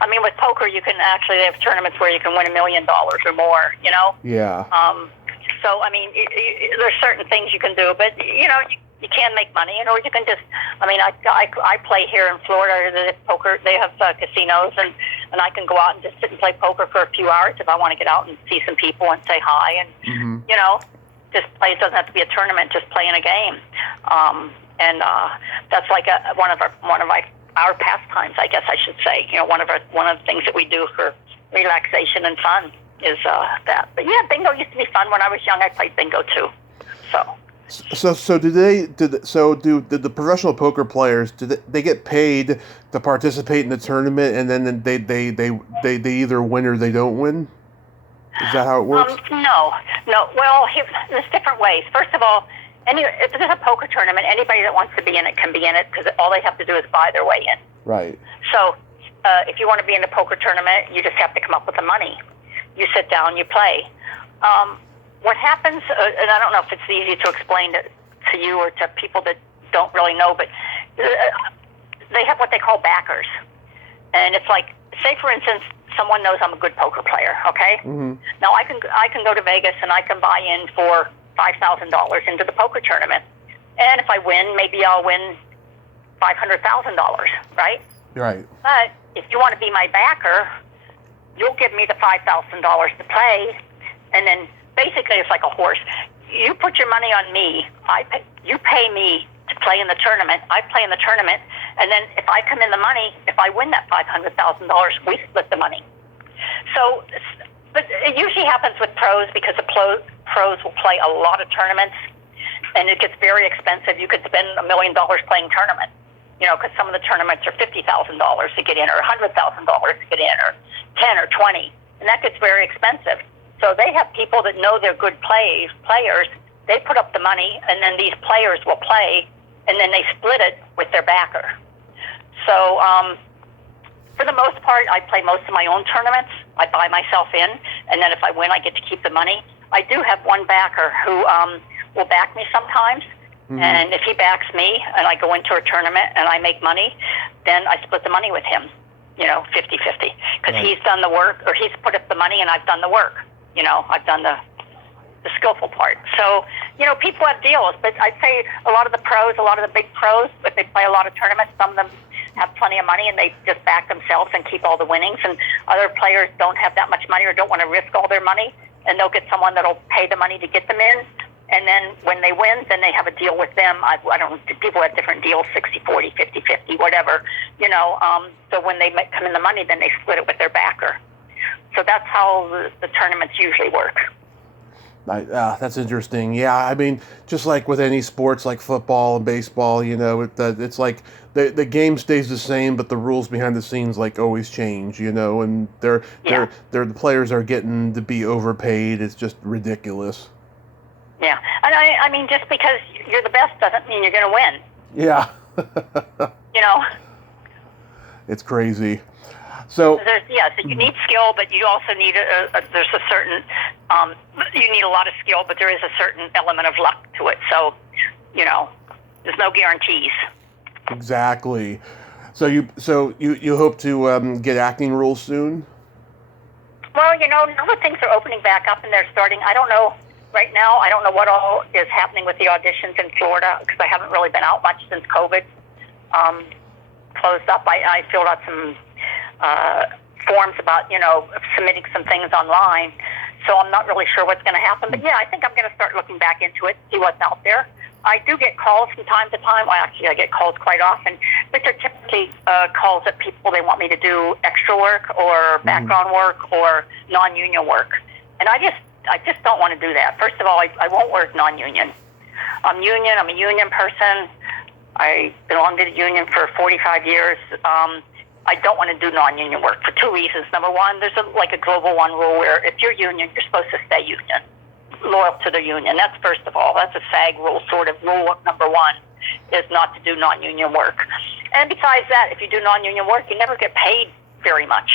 I mean, with poker, they have tournaments where you can win $1 million or more, Yeah. So, I mean, there's certain things you can do, but, you can make money, or you can just, I play here in Florida, they have casinos, and I can go out and just sit and play poker for a few hours if I want to get out and see some people and say hi, and, just play. It doesn't have to be a tournament, just playing a game. That's like one of our pastimes, I guess I should say. One of the things that we do for relaxation and fun is that. But yeah, bingo used to be fun. When I was young, I played bingo too. So do the professional poker players, they get paid to participate in the tournament, and then they either win or they don't win? Is that how it works? No. Well, there's different ways. First of all, if there's a poker tournament, anybody that wants to be in it can be in it, because all they have to do is buy their way in. Right. So if you want to be in a poker tournament, you just have to come up with the money. You sit down, you play. What happens, and I don't know if it's easy to explain to you or to people that don't really know, but they have what they call backers. And it's like, say for instance, someone knows I'm a good poker player, okay? Mm-hmm. Now I can go to Vegas and I can buy in for $5,000 into the poker tournament. And if I win, maybe I'll win $500,000, right? Right. But if you want to be my backer, you'll give me the $5,000 to play, and then basically it's like a horse. You put your money on me. You pay me to play in the tournament. I play in the tournament, and then if I come in the money, if I win that $500,000, we split the money. So, but it usually happens with pros because the pros will play a lot of tournaments, and it gets very expensive. You could spend $1 million playing tournaments, because some of the tournaments are $50,000 to get in, or $100,000 to get in, or 10 or 20, and that gets very expensive. So they have people that know they're good players they put up the money, and then these players will play, and then they split it with their backer. So for the most part, I play most of my own tournaments. I buy myself in, and then if I win, I get to keep the money. I do have one backer who will back me sometimes, and if he backs me and I go into a tournament and I make money, then I split the money with him, 50-50, because he's done the work, or he's put up the money and I've done the work. I've done the skillful part. So, people have deals, but I'd say a lot of the big pros, if they play a lot of tournaments, some of them have plenty of money and they just back themselves and keep all the winnings, and other players don't have that much money or don't want to risk all their money, and they'll get someone that'll pay the money to get them in, and then when they win, then they have a deal with them. I don't, people have different deals, 60-40, 50-50, whatever, so when they come in the money, then they split it with their backer. So that's how the tournaments usually work. That's interesting. Yeah, I mean, just like with any sports, like football and baseball, it's like the game stays the same, but the rules behind the scenes like always change, and the players are getting to be overpaid. It's just ridiculous. Yeah, and I mean, just because you're the best doesn't mean you're going to win. Yeah. It's crazy. So you need skill, but you also need there's a certain you need a lot of skill, but there is a certain element of luck to it. So, there's no guarantees. Exactly. So you hope to get acting roles soon? Well, now that things are opening back up and they're starting, I don't know. Right now, I don't know what all is happening with the auditions in Florida, because I haven't really been out much since COVID closed up. I filled out some forms about, submitting some things online. So I'm not really sure what's going to happen. But yeah, I think I'm going to start looking back into it, see what's out there. I do get calls from time to time. Well, actually, I get calls quite often. But they're typically calls that people, they want me to do extra work or background work or non-union work. And I just don't want to do that. First of all, I won't work non-union. I'm a union person. I belonged to the union for 45 years. I don't want to do non-union work for two reasons. Number one, there's a global one rule where if you're union, you're supposed to stay union, loyal to the union. That's first of all. That's a SAG rule, sort of. Rule number one is not to do non-union work. And besides that, if you do non-union work, you never get paid very much.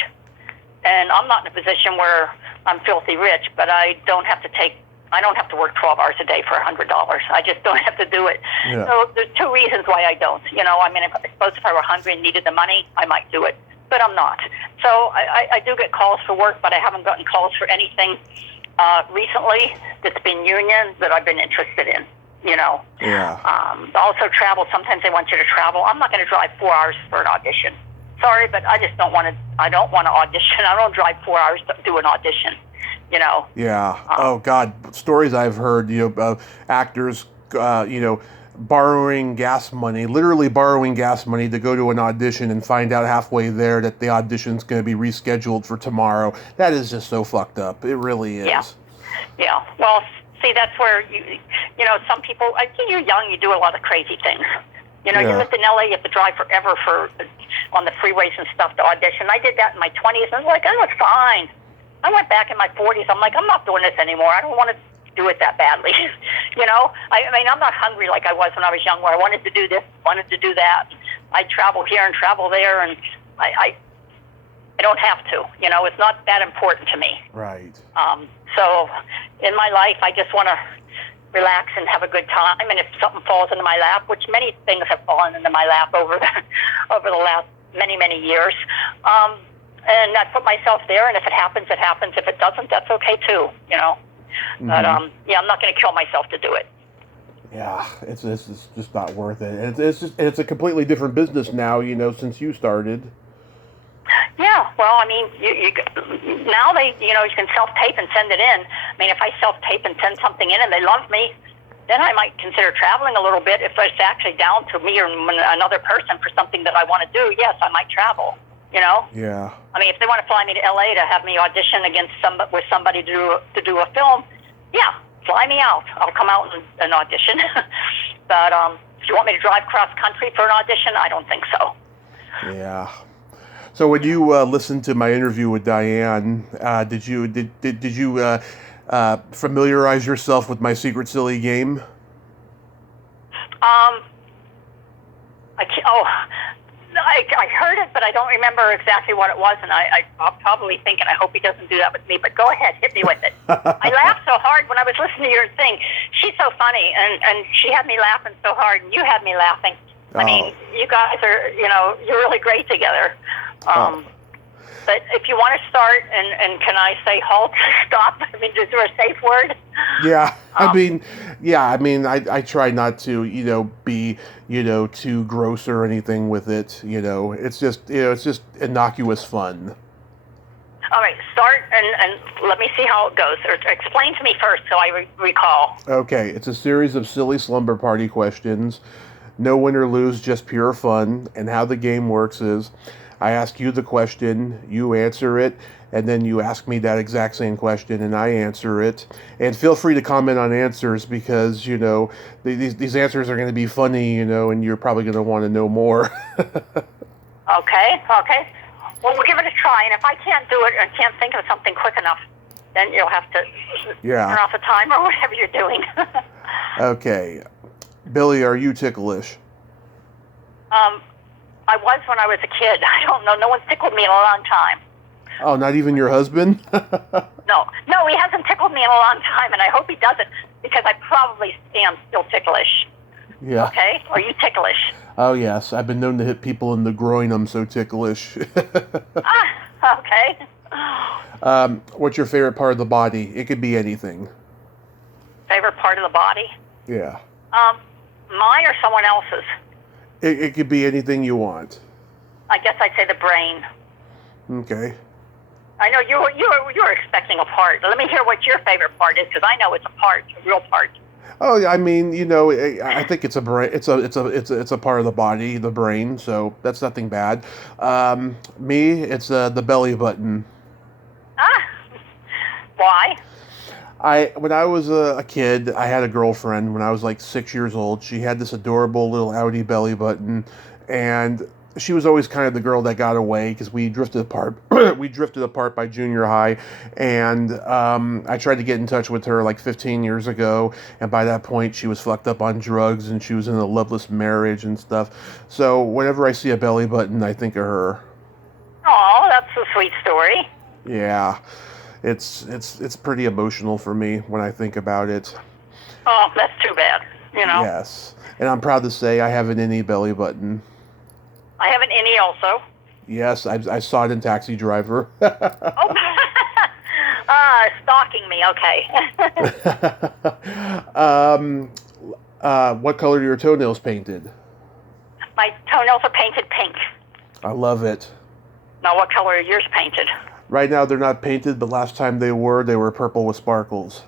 And I'm not in a position where I'm filthy rich, but I don't have to work 12 hours a day for $100. I just don't have to do it. Yeah. So there's two reasons why I don't. I suppose if I were hungry and needed the money, I might do it, but I'm not. So I do get calls for work, but I haven't gotten calls for anything recently that's been union that I've been interested in. Yeah. Also travel. Sometimes they want you to travel. I'm not going to drive 4 hours for an audition. Sorry, but I just don't want to. I don't want to audition. I don't drive 4 hours to do an audition. Yeah. Oh God, stories I've heard. Actors, borrowing gas money, literally borrowing gas money to go to an audition and find out halfway there that the audition's going to be rescheduled for tomorrow. That is just so fucked up. It really is. Yeah. Well, see, that's where some people. You're young. You do a lot of crazy things. You lived in LA. You have to drive forever on the freeways and stuff to audition. I did that in my 20s, and I was like, oh, it's fine. I went back in my 40s. I'm like, I'm not doing this anymore. I don't want to do it that badly. I mean, I'm not hungry like I was when I was young, where I wanted to do this, wanted to do that. I travel here and travel there, and I don't have to. It's not that important to me. Right. So in my life, I just want to relax and have a good time. And if something falls into my lap, which many things have fallen into my lap over the last many years, and I put myself there. And if it happens, it happens. If it doesn't, that's okay too. But I'm not going to kill myself to do it. Yeah, it's just not worth it. And it's a completely different business now. Since you started. Yeah, well, I mean, you now you can self-tape and send it in. I mean, if I self-tape and send something in and they love me, then I might consider traveling a little bit. If it's actually down to me or another person for something that I want to do, yes, I might travel. Yeah. I mean, if they want to fly me to LA to have me audition with somebody to do a film, yeah, fly me out. I'll come out and audition. But if you want me to drive cross country for an audition, I don't think so. Yeah. So when you listened to my interview with Diane, did you familiarize yourself with my Secret Silly game? I heard it, but I don't remember exactly what it was, and I'm probably thinking, I hope he doesn't do that with me, but go ahead, hit me with it. I laughed so hard when I was listening to your thing. She's so funny, and she had me laughing so hard, and you had me laughing. I mean, you guys are, you're really great together. But if you want to start, and can I say halt, stop? I mean, is there a safe word? Yeah, I try not to, be, too gross or anything with it. It's just innocuous fun. All right, start and let me see how it goes. Or explain to me first so I recall. Okay, it's a series of silly slumber party questions. No win or lose, just pure fun. And how the game works is, I ask you the question, you answer it, and then you ask me that exact same question, and I answer it. And feel free to comment on answers because, these answers are going to be funny, and you're probably going to want to know more. Okay. Well, we'll give it a try, and if I can't do it and can't think of something quick enough, then you'll have to turn off the timer or whatever you're doing. Okay. Billy, are you ticklish? I was when I was a kid. I don't know. No one's tickled me in a long time. Oh, not even your husband? No, he hasn't tickled me in a long time, and I hope he doesn't, because I probably am still ticklish. Yeah. Okay? Are you ticklish? Oh, yes. I've been known to hit people in the groin. I'm so ticklish. Okay. What's your favorite part of the body? It could be anything. Favorite part of the body? Yeah. Mine or someone else's? It could be anything you want. I guess I'd say the brain. Okay. I know you were expecting a part. Let me hear what your favorite part is, because I know it's a part, a real part. Oh, I mean, I think it's a brain. It's a part of the body, the brain. So that's nothing bad. Me, it's the belly button. Why? When I was a kid, I had a girlfriend when I was like 6 years old. She had this adorable little Audi belly button, and she was always kind of the girl that got away because we drifted apart. We drifted apart by junior high, and I tried to get in touch with her like 15 years ago, and by that point she was fucked up on drugs and she was in a loveless marriage and stuff. So whenever I see a belly button, I think of her. Oh, that's a sweet story. Yeah. It's pretty emotional for me when I think about it. Oh, that's too bad, Yes. And I'm proud to say I have an innie belly button. I have an innie also. Yes, I saw it in Taxi Driver. Oh, stalking me, okay. What color are your toenails painted? My toenails are painted pink. I love it. Now, what color are yours painted? Right now they're not painted, but last time they were purple with sparkles.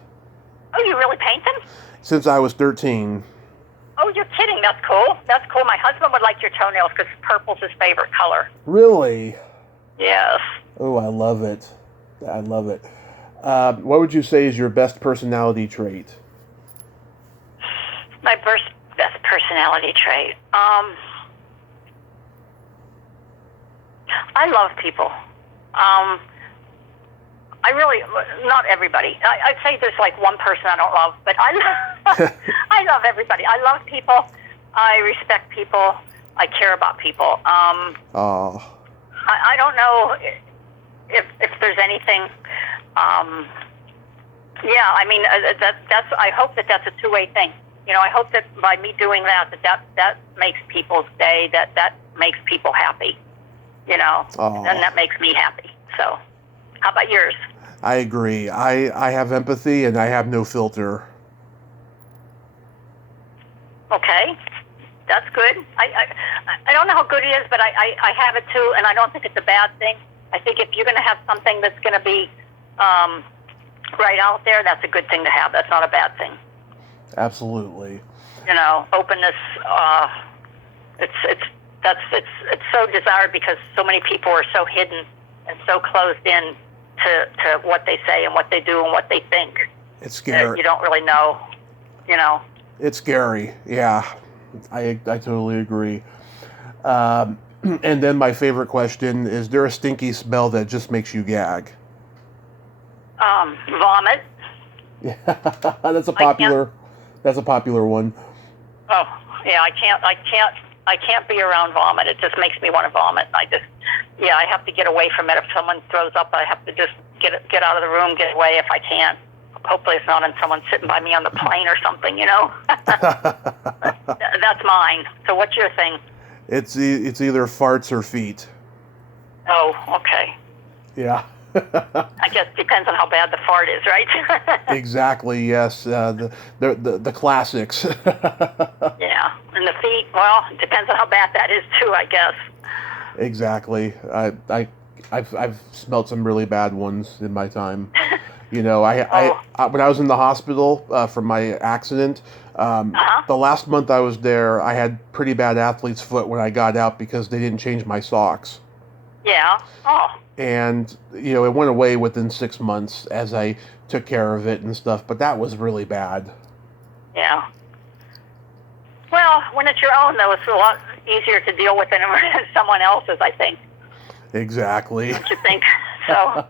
Oh, you really paint them? Since I was 13. Oh, you're kidding. That's cool. That's cool. My husband would like your toenails because purple's his favorite color. Really? Yes. Oh, I love it. I love it. What would you say is your best personality trait? My best personality trait? I love people. I really, not everybody. I'd say there's like one person I don't love, but I love everybody. I love people. I respect people. I care about people. I don't know if there's anything. Yeah, I mean, that's. I hope that's a two-way thing. I hope that by me doing that makes people's day. That makes people happy. And that makes me happy. So, how about yours? I agree. I have empathy and I have no filter. Okay, that's good. I don't know how good it is, but I have it too, and I don't think it's a bad thing. I think if you're going to have something that's going to be right out there, that's a good thing to have. That's not a bad thing. Absolutely. Openness. It's so desired because so many people are so hidden and so closed in to what they say and what they do and what they think. It's scary. You don't really know. It's scary. Yeah, I totally agree. And then my favorite question: is there a stinky smell that just makes you gag? Vomit. Yeah, that's a I can't. popular. That's a popular one. Oh, yeah, I can't be around vomit. It just makes me want to vomit. I have to get away from it. If someone throws up, I have to just get out of the room, get away if I can. Hopefully it's not on someone sitting by me on the plane or something, That's mine. So what's your thing? It's either farts or feet. Oh, okay. Yeah. I guess it depends on how bad the fart is, right? Exactly. Yes. The classics. Yeah, and the feet. Well, it depends on how bad that is too, I guess. Exactly. I've smelled some really bad ones in my time. Oh. When I was in the hospital from my accident, Uh-huh. the last month I was there, I had pretty bad athlete's foot when I got out because they didn't change my socks. Yeah. Oh. And it went away within 6 months as I took care of it and stuff. But that was really bad. Yeah. Well, when it's your own, though, it's a lot easier to deal with than someone else's, I think. Exactly. Don't you think? So.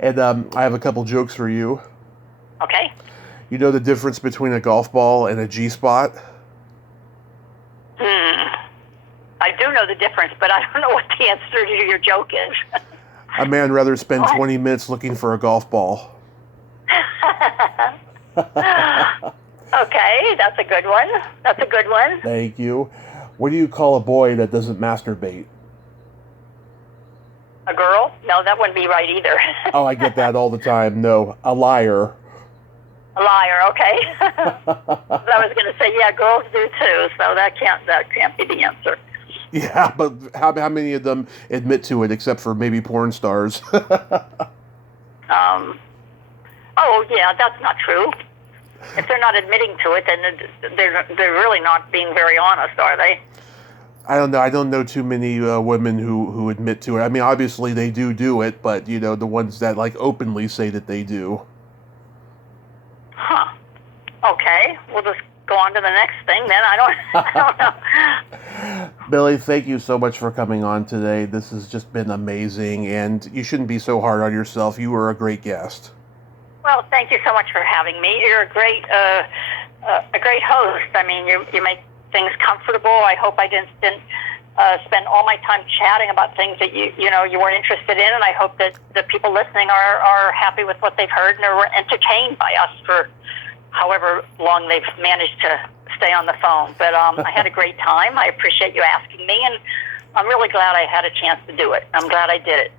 And I have a couple jokes for you. Okay. You know the difference between a golf ball and a G-spot? I do know the difference, but I don't know what the answer to your joke is. A man rather spend 20 minutes looking for a golf ball. Okay, that's a good one. That's a good one. Thank you. What do you call a boy that doesn't masturbate? A girl? No, that wouldn't be right either. Oh, I get that all the time. No, a liar. A liar, okay. I was going to say, yeah, girls do too, so that can't be the answer. Yeah, but how many of them admit to it, except for maybe porn stars? Oh, yeah, that's not true. If they're not admitting to it, then they're really not being very honest, are they? I don't know. I don't know too many women who admit to it. I mean, obviously they do it, but the ones that like openly say that they do. Huh. Okay, we'll just go on to the next thing then. I don't know. Billie, thank you so much for coming on today. This has just been amazing, and you shouldn't be so hard on yourself. You were a great guest. Well, thank you so much for having me. You're a great host. I mean, you make things comfortable. I hope I didn't spend all my time chatting about things that you weren't interested in, and I hope that the people listening are happy with what they've heard and are entertained by us for however long they've managed to stay on the phone. But I had a great time. I appreciate you asking me, and I'm really glad I had a chance to do it. I'm glad I did it.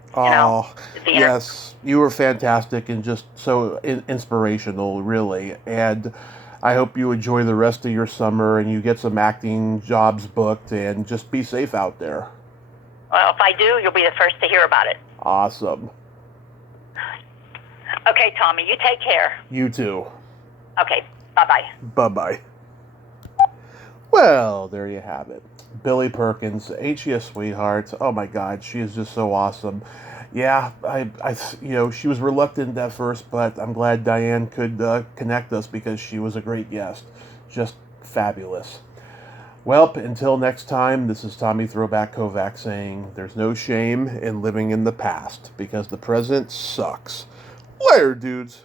Yes, you were fantastic and just so inspirational, really. And I hope you enjoy the rest of your summer and you get some acting jobs booked and just be safe out there. Well, if I do, you'll be the first to hear about it. Awesome. Okay, Tommy, you take care. You too. Okay, bye-bye. Bye-bye. Well, there you have it. Billie Perkins, ain't she a sweetheart? Oh my God, she is just so awesome. Yeah, she was reluctant at first, but I'm glad Diane could connect us because she was a great guest. Just fabulous. Well, until next time, this is Tommy Throwback Kovac saying there's no shame in living in the past because the present sucks. Later, dudes.